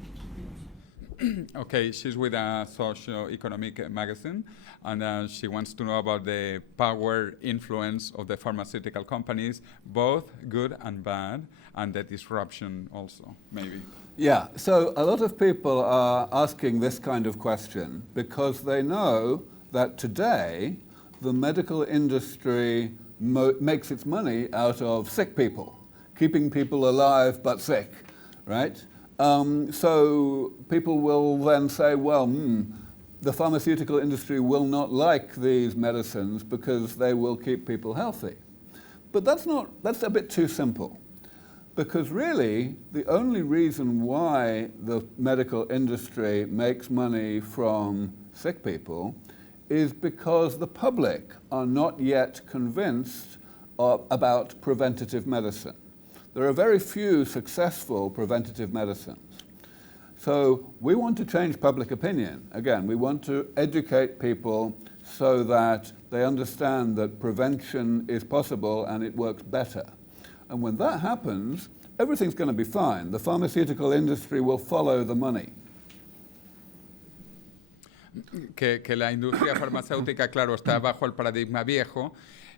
Okay, she's with a socio-economic magazine, and she wants to know about the power influence of the pharmaceutical companies, both good and bad, and the disruption also, maybe. Yeah, so a lot of people are asking this kind of question because they know that today the medical industry makes its money out of sick people, keeping people alive but sick, right? So people will then say, well, the pharmaceutical industry will not like these medicines because they will keep people healthy. But that's a bit too simple. Because really, the only reason why the medical industry makes money from sick people is because the public are not yet convinced about preventative medicine. There are very few successful preventative medicines. So we want to change public opinion. Again, we want to educate people so that they understand that prevention is possible and it works better. And when that happens, everything's going to be fine. The pharmaceutical industry will follow the money. Que la industria farmacéutica, claro, está bajo el paradigma viejo,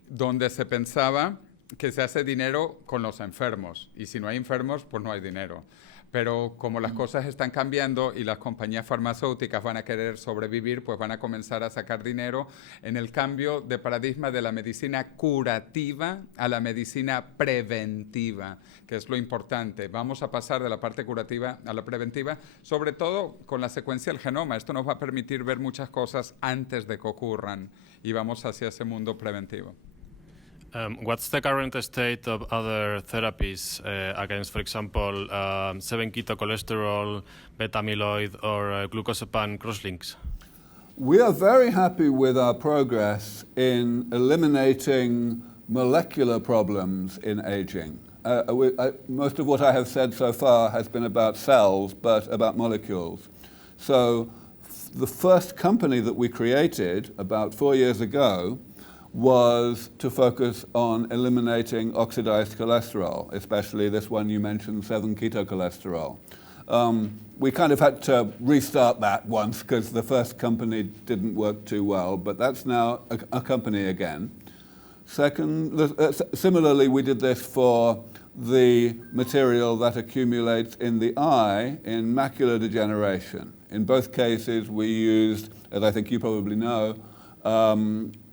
donde se pensaba que se hace dinero con los enfermos. Y si no hay enfermos, pues no hay dinero. Pero como las cosas están cambiando y las compañías farmacéuticas van a querer sobrevivir, pues van a comenzar a sacar dinero en el cambio de paradigma de la medicina curativa a la medicina preventiva, que es lo importante. Vamos a pasar de la parte curativa a la preventiva, sobre todo con la secuencia del genoma. Esto nos va a permitir ver muchas cosas antes de que ocurran y vamos hacia ese mundo preventivo. What's the current state of other therapies against, for example, 7-keto-cholesterol, beta-amyloid, or glucosapan crosslinks? We are very happy with our progress in eliminating molecular problems in aging. Most of what I have said so far has been about cells, but about molecules. So the first company that we created about 4 years ago was to focus on eliminating oxidized cholesterol, especially this one you mentioned, 7-keto-cholesterol. We kind of had to restart that once because the first company didn't work too well, but that's now a company again. Second, similarly, we did this for the material that accumulates in the eye in macular degeneration. In both cases, we used, as I think you probably know,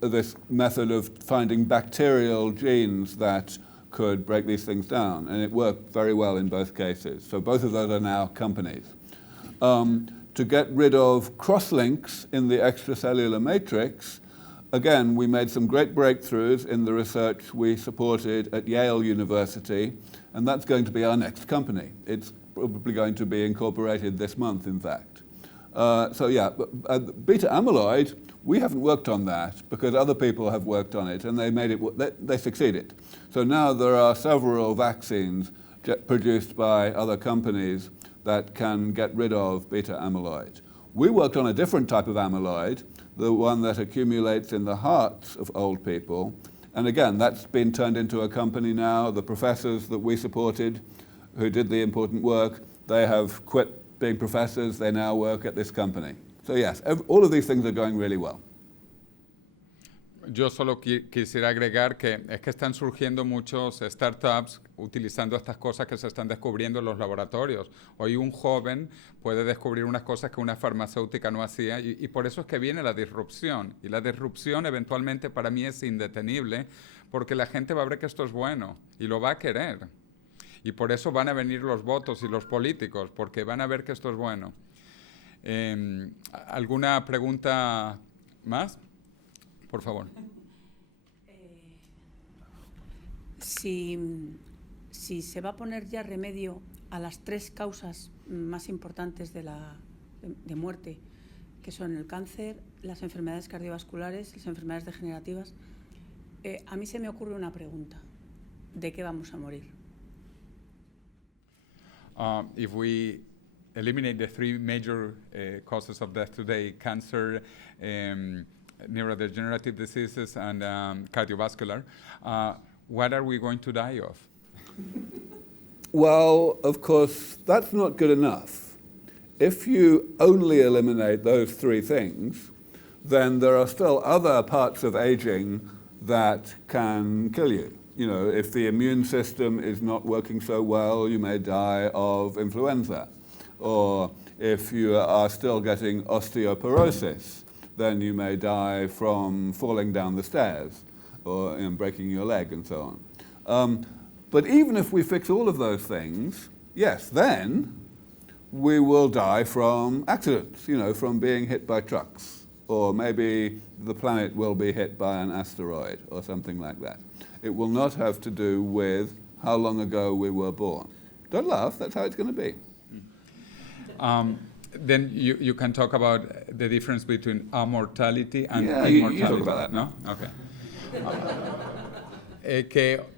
this method of finding bacterial genes that could break these things down, and it worked very well in both cases. So both of those are now companies. To get rid of crosslinks in the extracellular matrix, again, we made some great breakthroughs in the research we supported at Yale University, and that's going to be our next company. It's probably going to be incorporated this month, in fact. So yeah, beta amyloid, we haven't worked on that because other people have worked on it and they succeeded. So now there are several vaccines produced by other companies that can get rid of beta amyloid. We worked on a different type of amyloid, the one that accumulates in the hearts of old people. And again, that's been turned into a company now. The professors that we supported who did the important work, they have quit being professors, they now work at this company. So yes, all of these things are going really well. Yo solo quisiera agregar que es que están surgiendo muchos startups utilizando estas cosas que se están descubriendo en los laboratorios. Hoy un joven puede descubrir unas cosas que una farmacéutica no hacía y por eso es que viene la disrupción. Y la disrupción eventualmente para mí es indetenible porque la gente va a ver que esto es bueno y lo va a querer. Y por eso van a venir los votos y los políticos, porque van a ver que esto es bueno. ¿Alguna pregunta más? Por favor. Si se va a poner ya remedio a las 3 causas más importantes de muerte, que son el cáncer, las enfermedades cardiovasculares, las enfermedades degenerativas, a mí se me ocurre una pregunta: ¿de qué vamos a morir? If we eliminate the 3 major causes of death today, cancer, neurodegenerative diseases, and cardiovascular, what are we going to die of? Well, of course, that's not good enough. If you only eliminate those 3 things, then there are still other parts of aging that can kill you. You know, if the immune system is not working so well, you may die of influenza. Or if you are still getting osteoporosis, then you may die from falling down the stairs or breaking your leg and so on. But even if we fix all of those things, yes, then we will die from accidents, you know, from being hit by trucks. Or maybe the planet will be hit by an asteroid or something like that. It will not have to do with how long ago we were born. Don't laugh, that's how it's going to be. Then you can talk about the difference between amortality and Yeah, immortality. you talk about that. ¿No? Okay. Que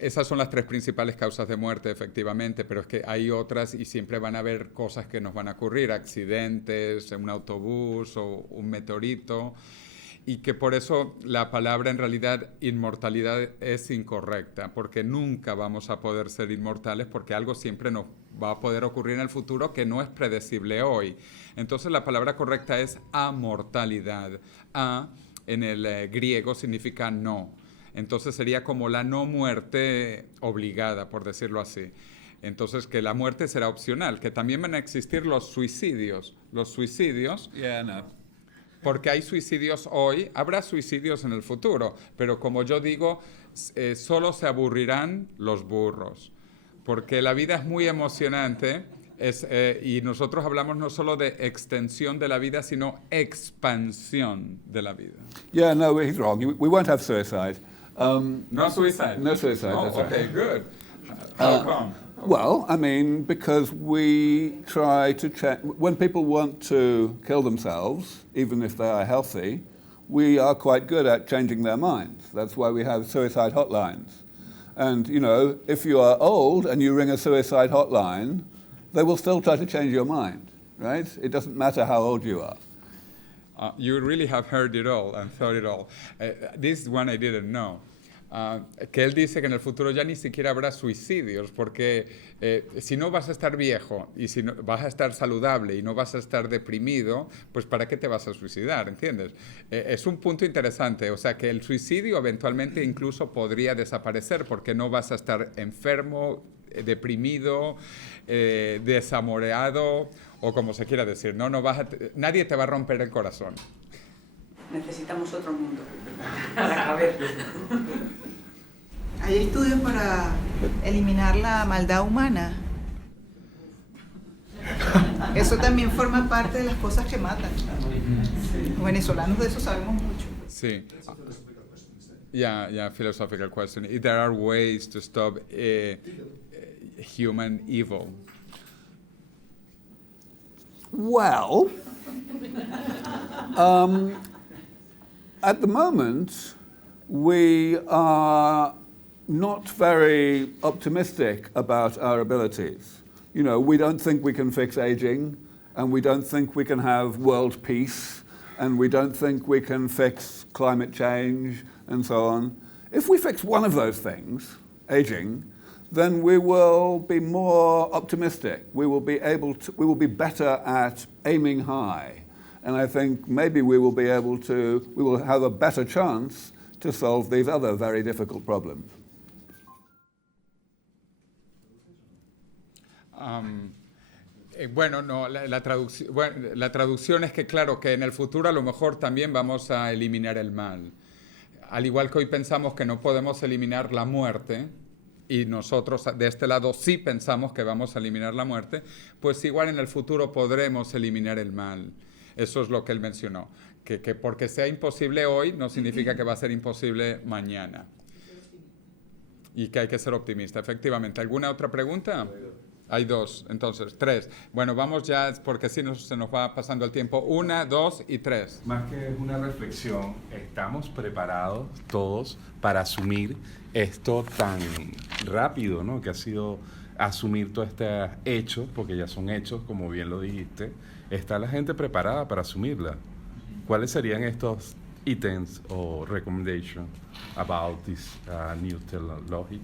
esas son las 3 principales causas de muerte, efectivamente, pero es que hay otras y siempre van a haber cosas que nos van a ocurrir, accidentes, un autobús o un meteorito, y que por eso la palabra en realidad inmortalidad es incorrecta, porque nunca vamos a poder ser inmortales, porque algo siempre nos va a poder ocurrir en el futuro que no es predecible hoy. Entonces la palabra correcta es amortalidad. A en el griego significa no. Entonces sería como la no muerte obligada, por decirlo así. Entonces que la muerte será opcional, que también van a existir los suicidios. Los suicidios... Yeah, no. Porque hay suicidios hoy, habrá suicidios en el futuro, pero como yo digo, solo se aburrirán los burros, porque la vida es muy emocionante y nosotros hablamos no solo de extensión de la vida, sino expansión de la vida. Yeah, no, he's wrong. We won't have suicide. No suicide? No suicide, Oh, that's right. okay, good. How come? Well, I mean, because we try to check, when people want to kill themselves, even if they are healthy, we are quite good at changing their minds. That's why we have suicide hotlines. And, you know, if you are old and you ring a suicide hotline, they will still try to change your mind, right? It doesn't matter how old you are. You really have heard it all and thought it all. This one I didn't know. Que él dice que en el futuro ya ni siquiera habrá suicidios, porque si no vas a estar viejo y si no, vas a estar saludable y no vas a estar deprimido, pues ¿para qué te vas a suicidar? ¿Entiendes? Es un punto interesante, o sea que el suicidio eventualmente incluso podría desaparecer porque no vas a estar enfermo, deprimido, desamoreado o como se quiera decir, nadie te va a romper el corazón. Necesitamos otro mundo para caber. Hay estudios para eliminar la maldad humana. Eso también forma parte de las cosas que matan. Los venezolanos de eso sabemos mucho. Sí. Yeah, philosophical question. If there are ways to stop human evil. Well, at the moment, we are not very optimistic about our abilities. You know, we don't think we can fix aging, and we don't think we can have world peace, and we don't think we can fix climate change, and so on. If we fix one of those things, aging, then we will be more optimistic. We will be better at aiming high. And I think maybe we will have a better chance to solve these other very difficult problems. Bueno, no, la traducción es que claro, que en el futuro a lo mejor también vamos a eliminar el mal. Al igual que hoy pensamos que no podemos eliminar la muerte, y nosotros de este lado sí pensamos que vamos a eliminar la muerte, pues igual en el futuro podremos eliminar el mal. Eso es lo que él mencionó, que porque sea imposible hoy no significa que va a ser imposible mañana. Y que hay que ser optimista, efectivamente. ¿Alguna otra pregunta? Hay dos, entonces, tres. Bueno, vamos ya, porque si no se nos va pasando el tiempo. 1, 2 y 3. Más que una reflexión, ¿estamos preparados todos para asumir esto tan rápido, ¿no? Que ha sido asumir todos estos hechos, porque ya son hechos, como bien lo dijiste. ¿Está la gente preparada para asumirla? ¿Cuáles serían estos ítems o recommendations about this new technology?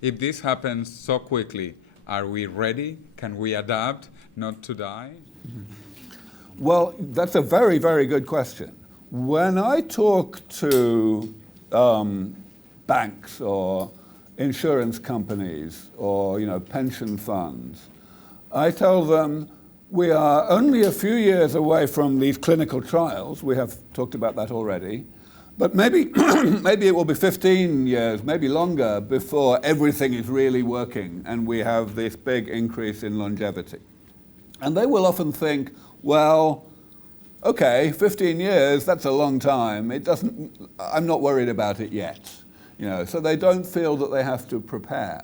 If this happens so quickly, are we ready? Can we adapt not to die? Well, that's a very, very good question. When I talk to banks or insurance companies or, pension funds, I tell them we are only a few years away from these clinical trials. We have talked about that already. But maybe, maybe it will be 15 years, maybe longer, before everything is really working and we have this big increase in longevity. And they will often think, well, okay, 15 years, that's a long time. I'm not worried about it yet. So they don't feel that they have to prepare.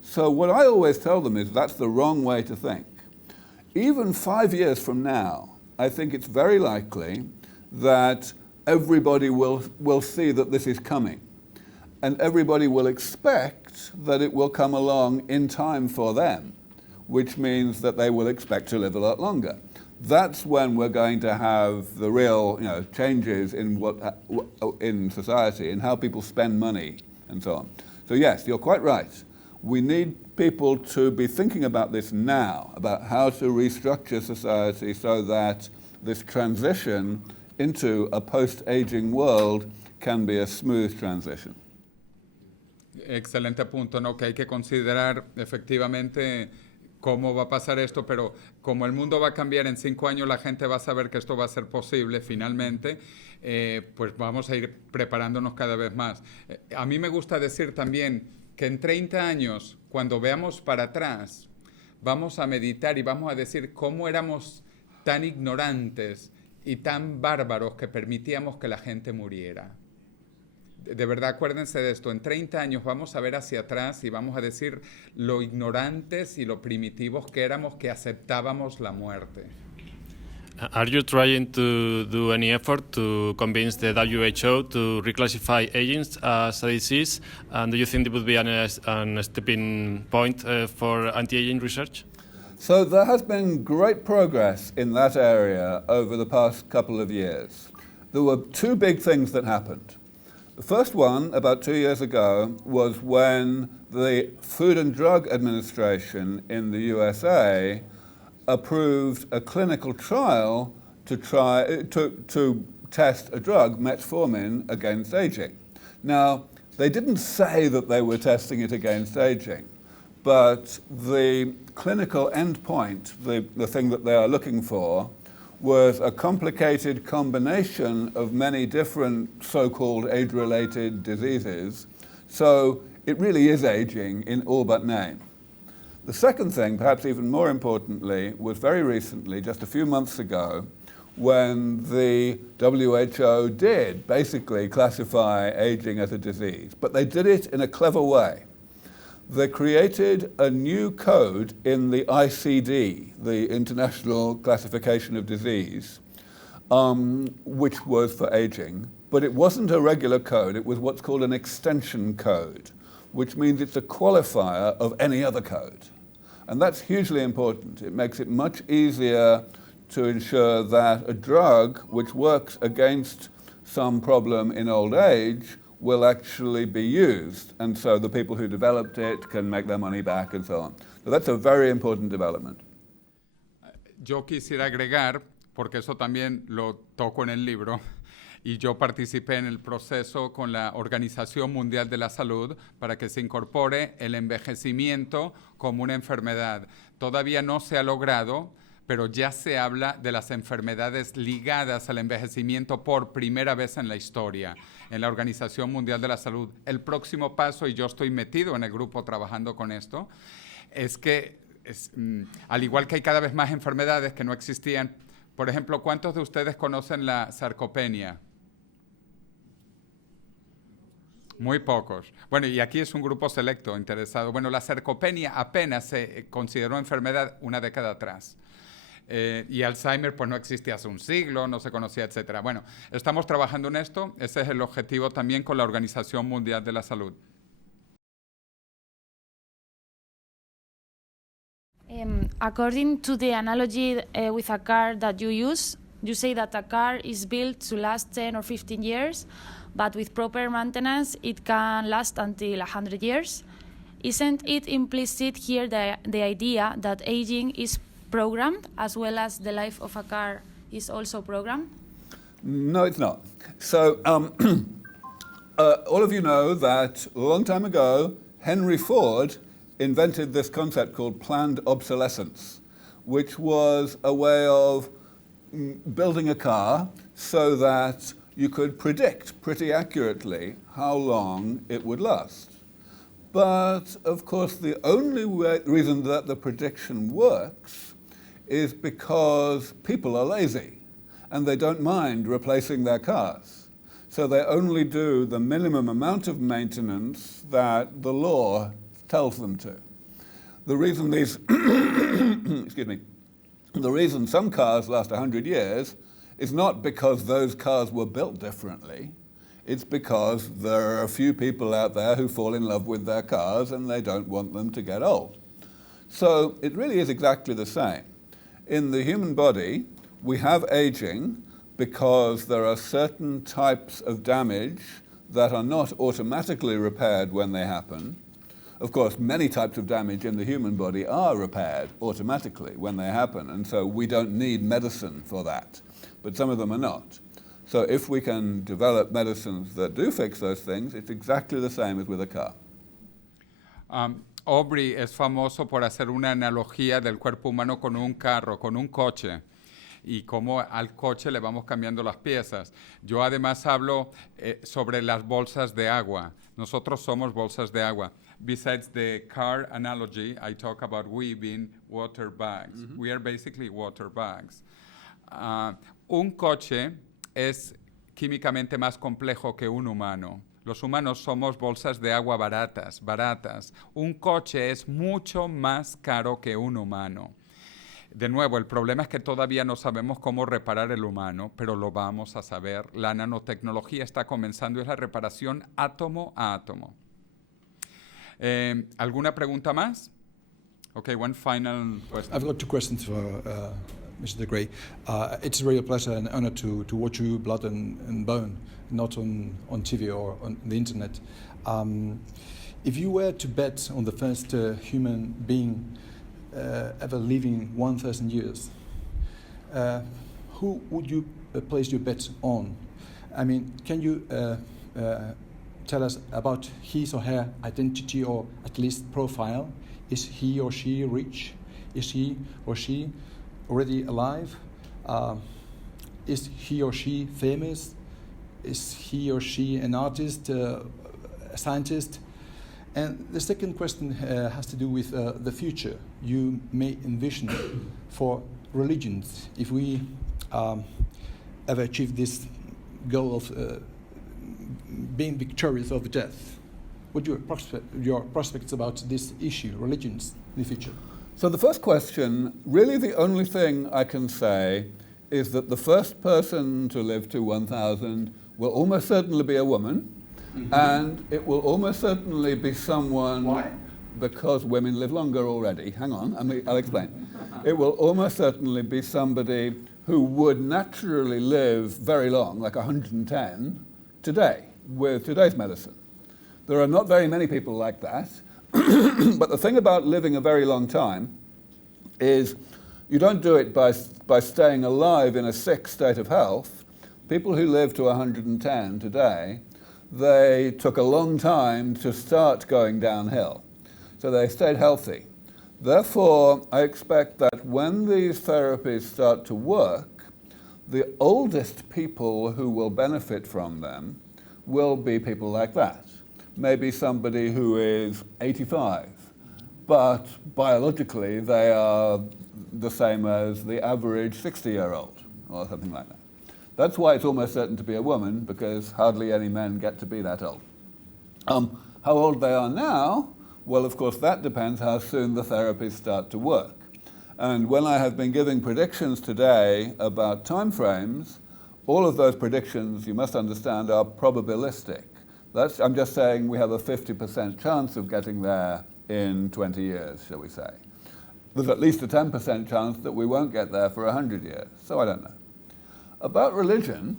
So what I always tell them is that's the wrong way to think. Even 5 years from now, I think it's very likely that everybody will see that this is coming. And everybody will expect that it will come along in time for them, which means that they will expect to live a lot longer. That's when we're going to have the real changes in society, in how people spend money and so on. So yes, you're quite right. We need people to be thinking about this now, about how to restructure society so that this transition into a post-aging world can be a smooth transition. Excelente punto, ¿no? Que hay que considerar efectivamente cómo va a pasar esto, pero como el mundo va a cambiar en 5 años, la gente va a saber que esto va a ser posible finalmente, pues vamos a ir preparándonos cada vez más. A mí me gusta decir también que en 30 años, cuando veamos para atrás, vamos a meditar y vamos a decir cómo éramos tan ignorantes y tan bárbaros que permitíamos que la gente muriera. De verdad, acuérdense de esto. En 30 años vamos a ver hacia atrás y vamos a decir lo ignorantes y lo primitivos que éramos, que aceptábamos la muerte. Are you trying to do any effort to convince the WHO to reclassify aging as a disease? And do you think it would be an stepping point for anti-aging research? So there has been great progress in that area over the past couple of years. There were 2 big things that happened. The first one, about 2 years ago, was when the Food and Drug Administration in the USA approved a clinical trial to test a drug, metformin, against aging. Now, they didn't say that they were testing it against aging, but the clinical endpoint, the thing that they are looking for, was a complicated combination of many different so-called age-related diseases. So it really is aging in all but name. The second thing, perhaps even more importantly, was very recently, just a few months ago, when the WHO did basically classify aging as a disease. But they did it in a clever way. They created a new code in the ICD, the International Classification of Disease, which was for aging. But it wasn't a regular code, it was what's called an extension code, which means it's a qualifier of any other code. And that's hugely important. It makes it much easier to ensure that a drug which works against some problem in old age will actually be used, and so the people who developed it can make their money back and so on. So that's a very important development. Yo quisiera agregar, porque eso también lo toco en el libro, y yo participé en el proceso con la Organización Mundial de la Salud para que se incorpore el envejecimiento como una enfermedad. Todavía no se ha logrado, pero ya se habla de las enfermedades ligadas al envejecimiento por primera vez en la historia, en la Organización Mundial de la Salud. El próximo paso, y yo estoy metido en el grupo trabajando con esto, es que al igual que hay cada vez más enfermedades que no existían, por ejemplo, ¿cuántos de ustedes conocen la sarcopenia? Muy pocos. Bueno, y aquí es un grupo selecto interesado. Bueno, la sarcopenia apenas se consideró enfermedad una década atrás. Y Alzheimer pues no existía hace un siglo, no se conocía, etcétera. Bueno, estamos trabajando en esto. Ese es el objetivo también con la Organización Mundial de la Salud. According to the analogy with a car that you use, you say that a car is built to last 10 or 15 years, but with proper maintenance, it can last until 100 years. Isn't it implicit here the idea that aging is programmed as well as the life of a car is also programmed? No, it's not. So all of you know that a long time ago, Henry Ford invented this concept called planned obsolescence, which was a way of building a car so that you could predict pretty accurately how long it would last. But, of course, the only reason that the prediction works is because people are lazy and they don't mind replacing their cars. So they only do the minimum amount of maintenance that the law tells them to. The reason these, excuse me, the reason some cars last 100 years is not because those cars were built differently. It's because there are a few people out there who fall in love with their cars and they don't want them to get old. So it really is exactly the same. In the human body, we have aging because there are certain types of damage that are not automatically repaired when they happen. Of course, many types of damage in the human body are repaired automatically when they happen, and so we don't need medicine for that, but some of them are not. So if we can develop medicines that do fix those things, it's exactly the same as with a car. Aubrey es famoso por hacer una analogía del cuerpo humano con un carro, con un coche, y cómo al coche le vamos cambiando las piezas. Yo además hablo sobre las bolsas de agua. Nosotros somos bolsas de agua. Besides the car analogy, I talk about we being water bags. Mm-hmm. We are basically water bags. Un coche es químicamente más complejo que un humano. Los humanos somos bolsas de agua baratas. Un coche es mucho más caro que un humano. De nuevo, el problema es que todavía no sabemos cómo reparar el humano, pero lo vamos a saber. La nanotecnología está comenzando, es la reparación átomo a átomo. ¿Alguna pregunta más? Okay, one final question. I've got two questions for Mr. de Grey. It's a real pleasure and honor to watch you blood and bone, not on TV or on the internet. If you were to bet on the first human being ever living 1,000 years, who would you place your bet on? I mean, can you tell us about his or her identity or at least profile? Is he or she rich? Is he or she already alive? Is he or she famous? Is he or she an artist, a scientist? And the second question has to do with the future you may envision for religions if we ever achieve this goal of being victorious over death. What are your prospects about this issue, religions, in the future? So the first question, really the only thing I can say is that the first person to live to 1,000 will almost certainly be a woman, and it will almost certainly be someone... Why? Because women live longer already. Hang on, I'll explain. It will almost certainly be somebody who would naturally live very long, like 110, today, with today's medicine. There are not very many people like that, but the thing about living a very long time is you don't do it by staying alive in a sick state of health. People who live to 110 today, they took a long time to start going downhill. So they stayed healthy. Therefore, I expect that when these therapies start to work, the oldest people who will benefit from them will be people like that. Maybe somebody who is 85, but biologically they are the same as the average 60-year-old or something like that. That's why it's almost certain to be a woman, because hardly any men get to be that old. How old they are now, well, of course, that depends how soon the therapies start to work. And when I have been giving predictions today about timeframes, all of those predictions, you must understand, are probabilistic. I'm just saying we have a 50% chance of getting there in 20 years, shall we say. There's at least a 10% chance that we won't get there for 100 years, so I don't know. About religion,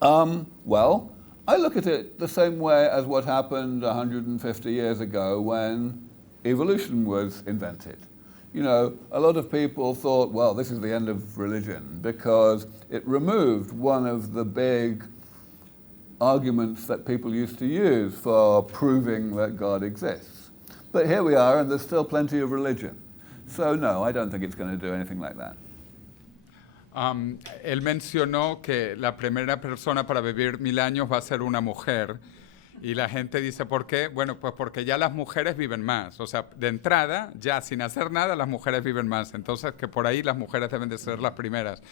well, I look at it the same way as what happened 150 years ago when evolution was invented. You know, a lot of people thought, well, this is the end of religion because it removed one of the big arguments that people used to use for proving that God exists. But here we are, and there's still plenty of religion. So no, I don't think it's going to do anything like that. Él mencionó que la primera persona para vivir 1000 años va a ser una mujer. Y la gente dice, ¿por qué? Bueno, pues porque ya las mujeres viven más. O sea, de entrada, ya sin hacer nada, las mujeres viven más. Entonces, que por ahí las mujeres deben de ser las primeras.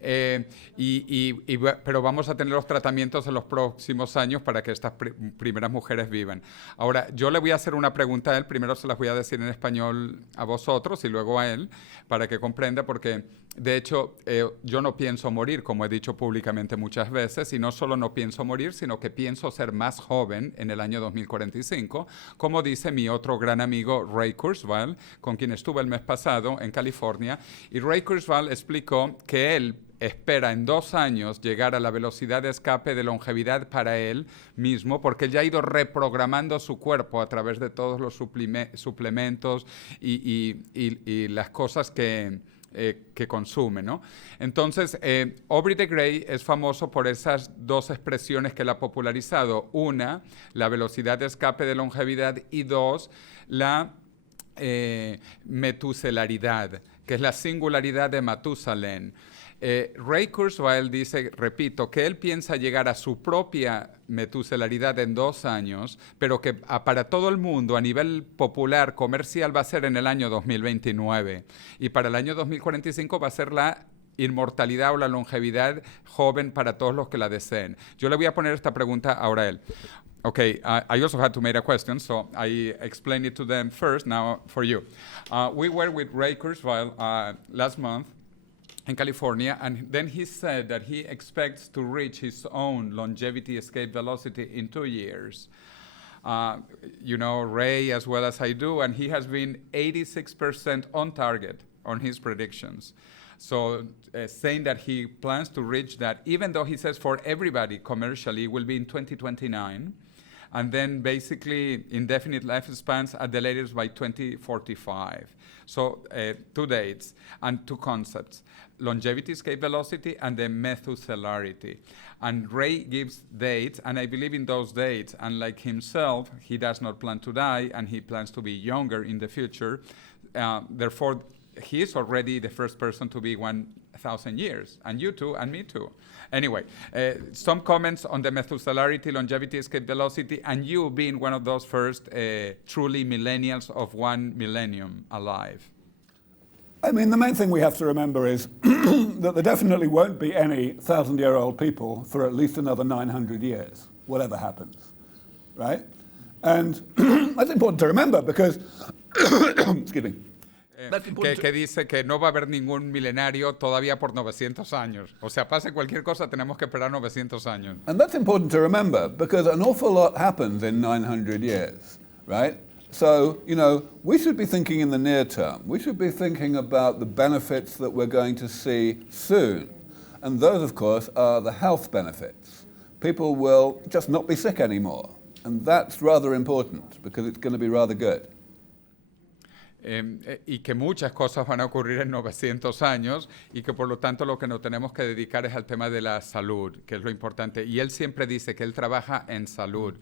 Pero vamos a tener los tratamientos en los próximos años para que estas primeras mujeres vivan. Ahora, yo le voy a hacer una pregunta a él, primero se las voy a decir en español a vosotros y luego a él, para que comprenda, porque de hecho yo no pienso morir, como he dicho públicamente muchas veces, y no solo no pienso morir, sino que pienso ser más joven en el año 2045, como dice mi otro gran amigo Ray Kurzweil, con quien estuve el mes pasado en California, y Ray Kurzweil explicó que él espera en 2 años llegar a la velocidad de escape de longevidad para él mismo, porque él ya ha ido reprogramando su cuerpo a través de todos los suplementos y las cosas que consume, ¿no? Entonces, Aubrey de Grey es famoso por esas 2 expresiones que él ha popularizado. Una, la velocidad de escape de longevidad, y 2, la metuselaridad, que es la singularidad de Matusalén. Ray Kurzweil dice, repito, que él piensa llegar a su propia metuselaridad en 2 años, pero que para todo el mundo a nivel popular, comercial, va a ser en el año 2029. Y para el año 2045 va a ser la inmortalidad o la longevidad joven para todos los que la deseen. Yo le voy a poner esta pregunta ahora a él. Okay, I also had to make a question, so I explained it to them first, now for you. We were with Ray Kurzweil last month in California, and then he said that he expects to reach his own longevity escape velocity in 2 years. You know Ray as well as I do, and he has been 86% on target on his predictions. So saying that he plans to reach that, even though he says for everybody commercially will be in 2029, and then basically indefinite lifespans at the latest by 2045. So 2 dates and 2 concepts: longevity escape velocity and the metuselarity. And Ray gives dates, and I believe in those dates. And like himself, he does not plan to die, and he plans to be younger in the future. Therefore, he is already the first person to be 1,000 years, and you too, and me too. Anyway, some comments on the metuselarity, longevity escape velocity, and you being one of those first truly millennials of 1 millennium alive. I mean, the main thing we have to remember is that there definitely won't be any 1,000-year-old people for at least another 900 years, whatever happens, right? And that's important to remember because, excuse me, que dice que no va a haber ningún milenario todavía por 900 años. O sea, pase cualquier cosa, tenemos que esperar 900 años. And that's important to remember because an awful lot happens in 900 years, right? So, you know, we should be thinking in the near term. We should be thinking about the benefits that we're going to see soon. And those, of course, are the health benefits. People will just not be sick anymore. And that's rather important because it's going to be rather good. Y que muchas cosas van a ocurrir en 900 años y que por lo tanto lo que nos tenemos que dedicar es al tema de la salud, que es lo importante. Y él siempre dice que él trabaja en salud.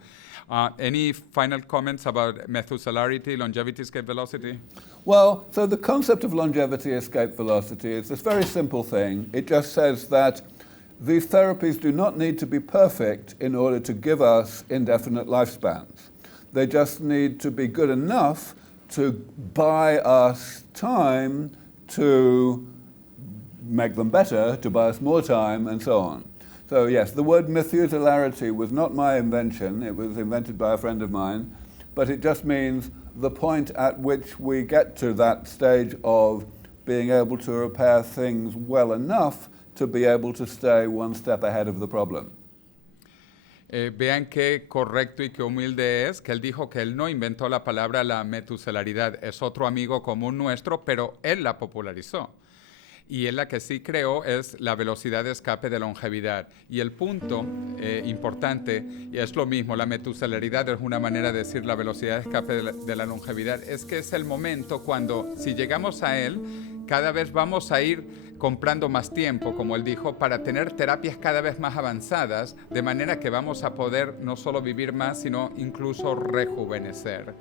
Any final comments about metuselarity, longevity escape velocity? Well, so the concept of longevity escape velocity is this very simple thing. It just says that these therapies do not need to be perfect in order to give us indefinite lifespans. They just need to be good enough to buy us time to make them better, to buy us more time, and so on. So yes, the word Methuselarity was not my invention. It was invented by a friend of mine, but it just means the point at which we get to that stage of being able to repair things well enough to be able to stay one step ahead of the problem. Vean qué correcto y qué humilde es, que él dijo que él no inventó la palabra la metuselaridad, es otro amigo común nuestro, pero él la popularizó. Y él la que sí creó es la velocidad de escape de longevidad. Y el punto importante, y es lo mismo, la metuselaridad es una manera de decir la velocidad de escape de la longevidad, es que es el momento cuando, si llegamos a él, cada vez vamos a ir comprando más tiempo, como él dijo, para tener terapias cada vez más avanzadas, de manera que vamos a poder no solo vivir más, sino incluso rejuvenecer.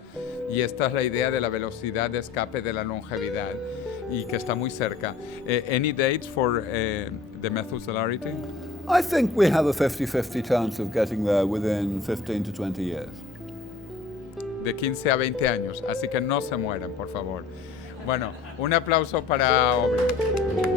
Y esta es la idea de la velocidad de escape de la longevidad, y que está muy cerca. Any dates for the Methuselarity? I think we have a 50-50 chance of getting there within 15 to 20 years. De 15 a 20 años, así que no se mueran, por favor. Bueno, un aplauso para Aubrey.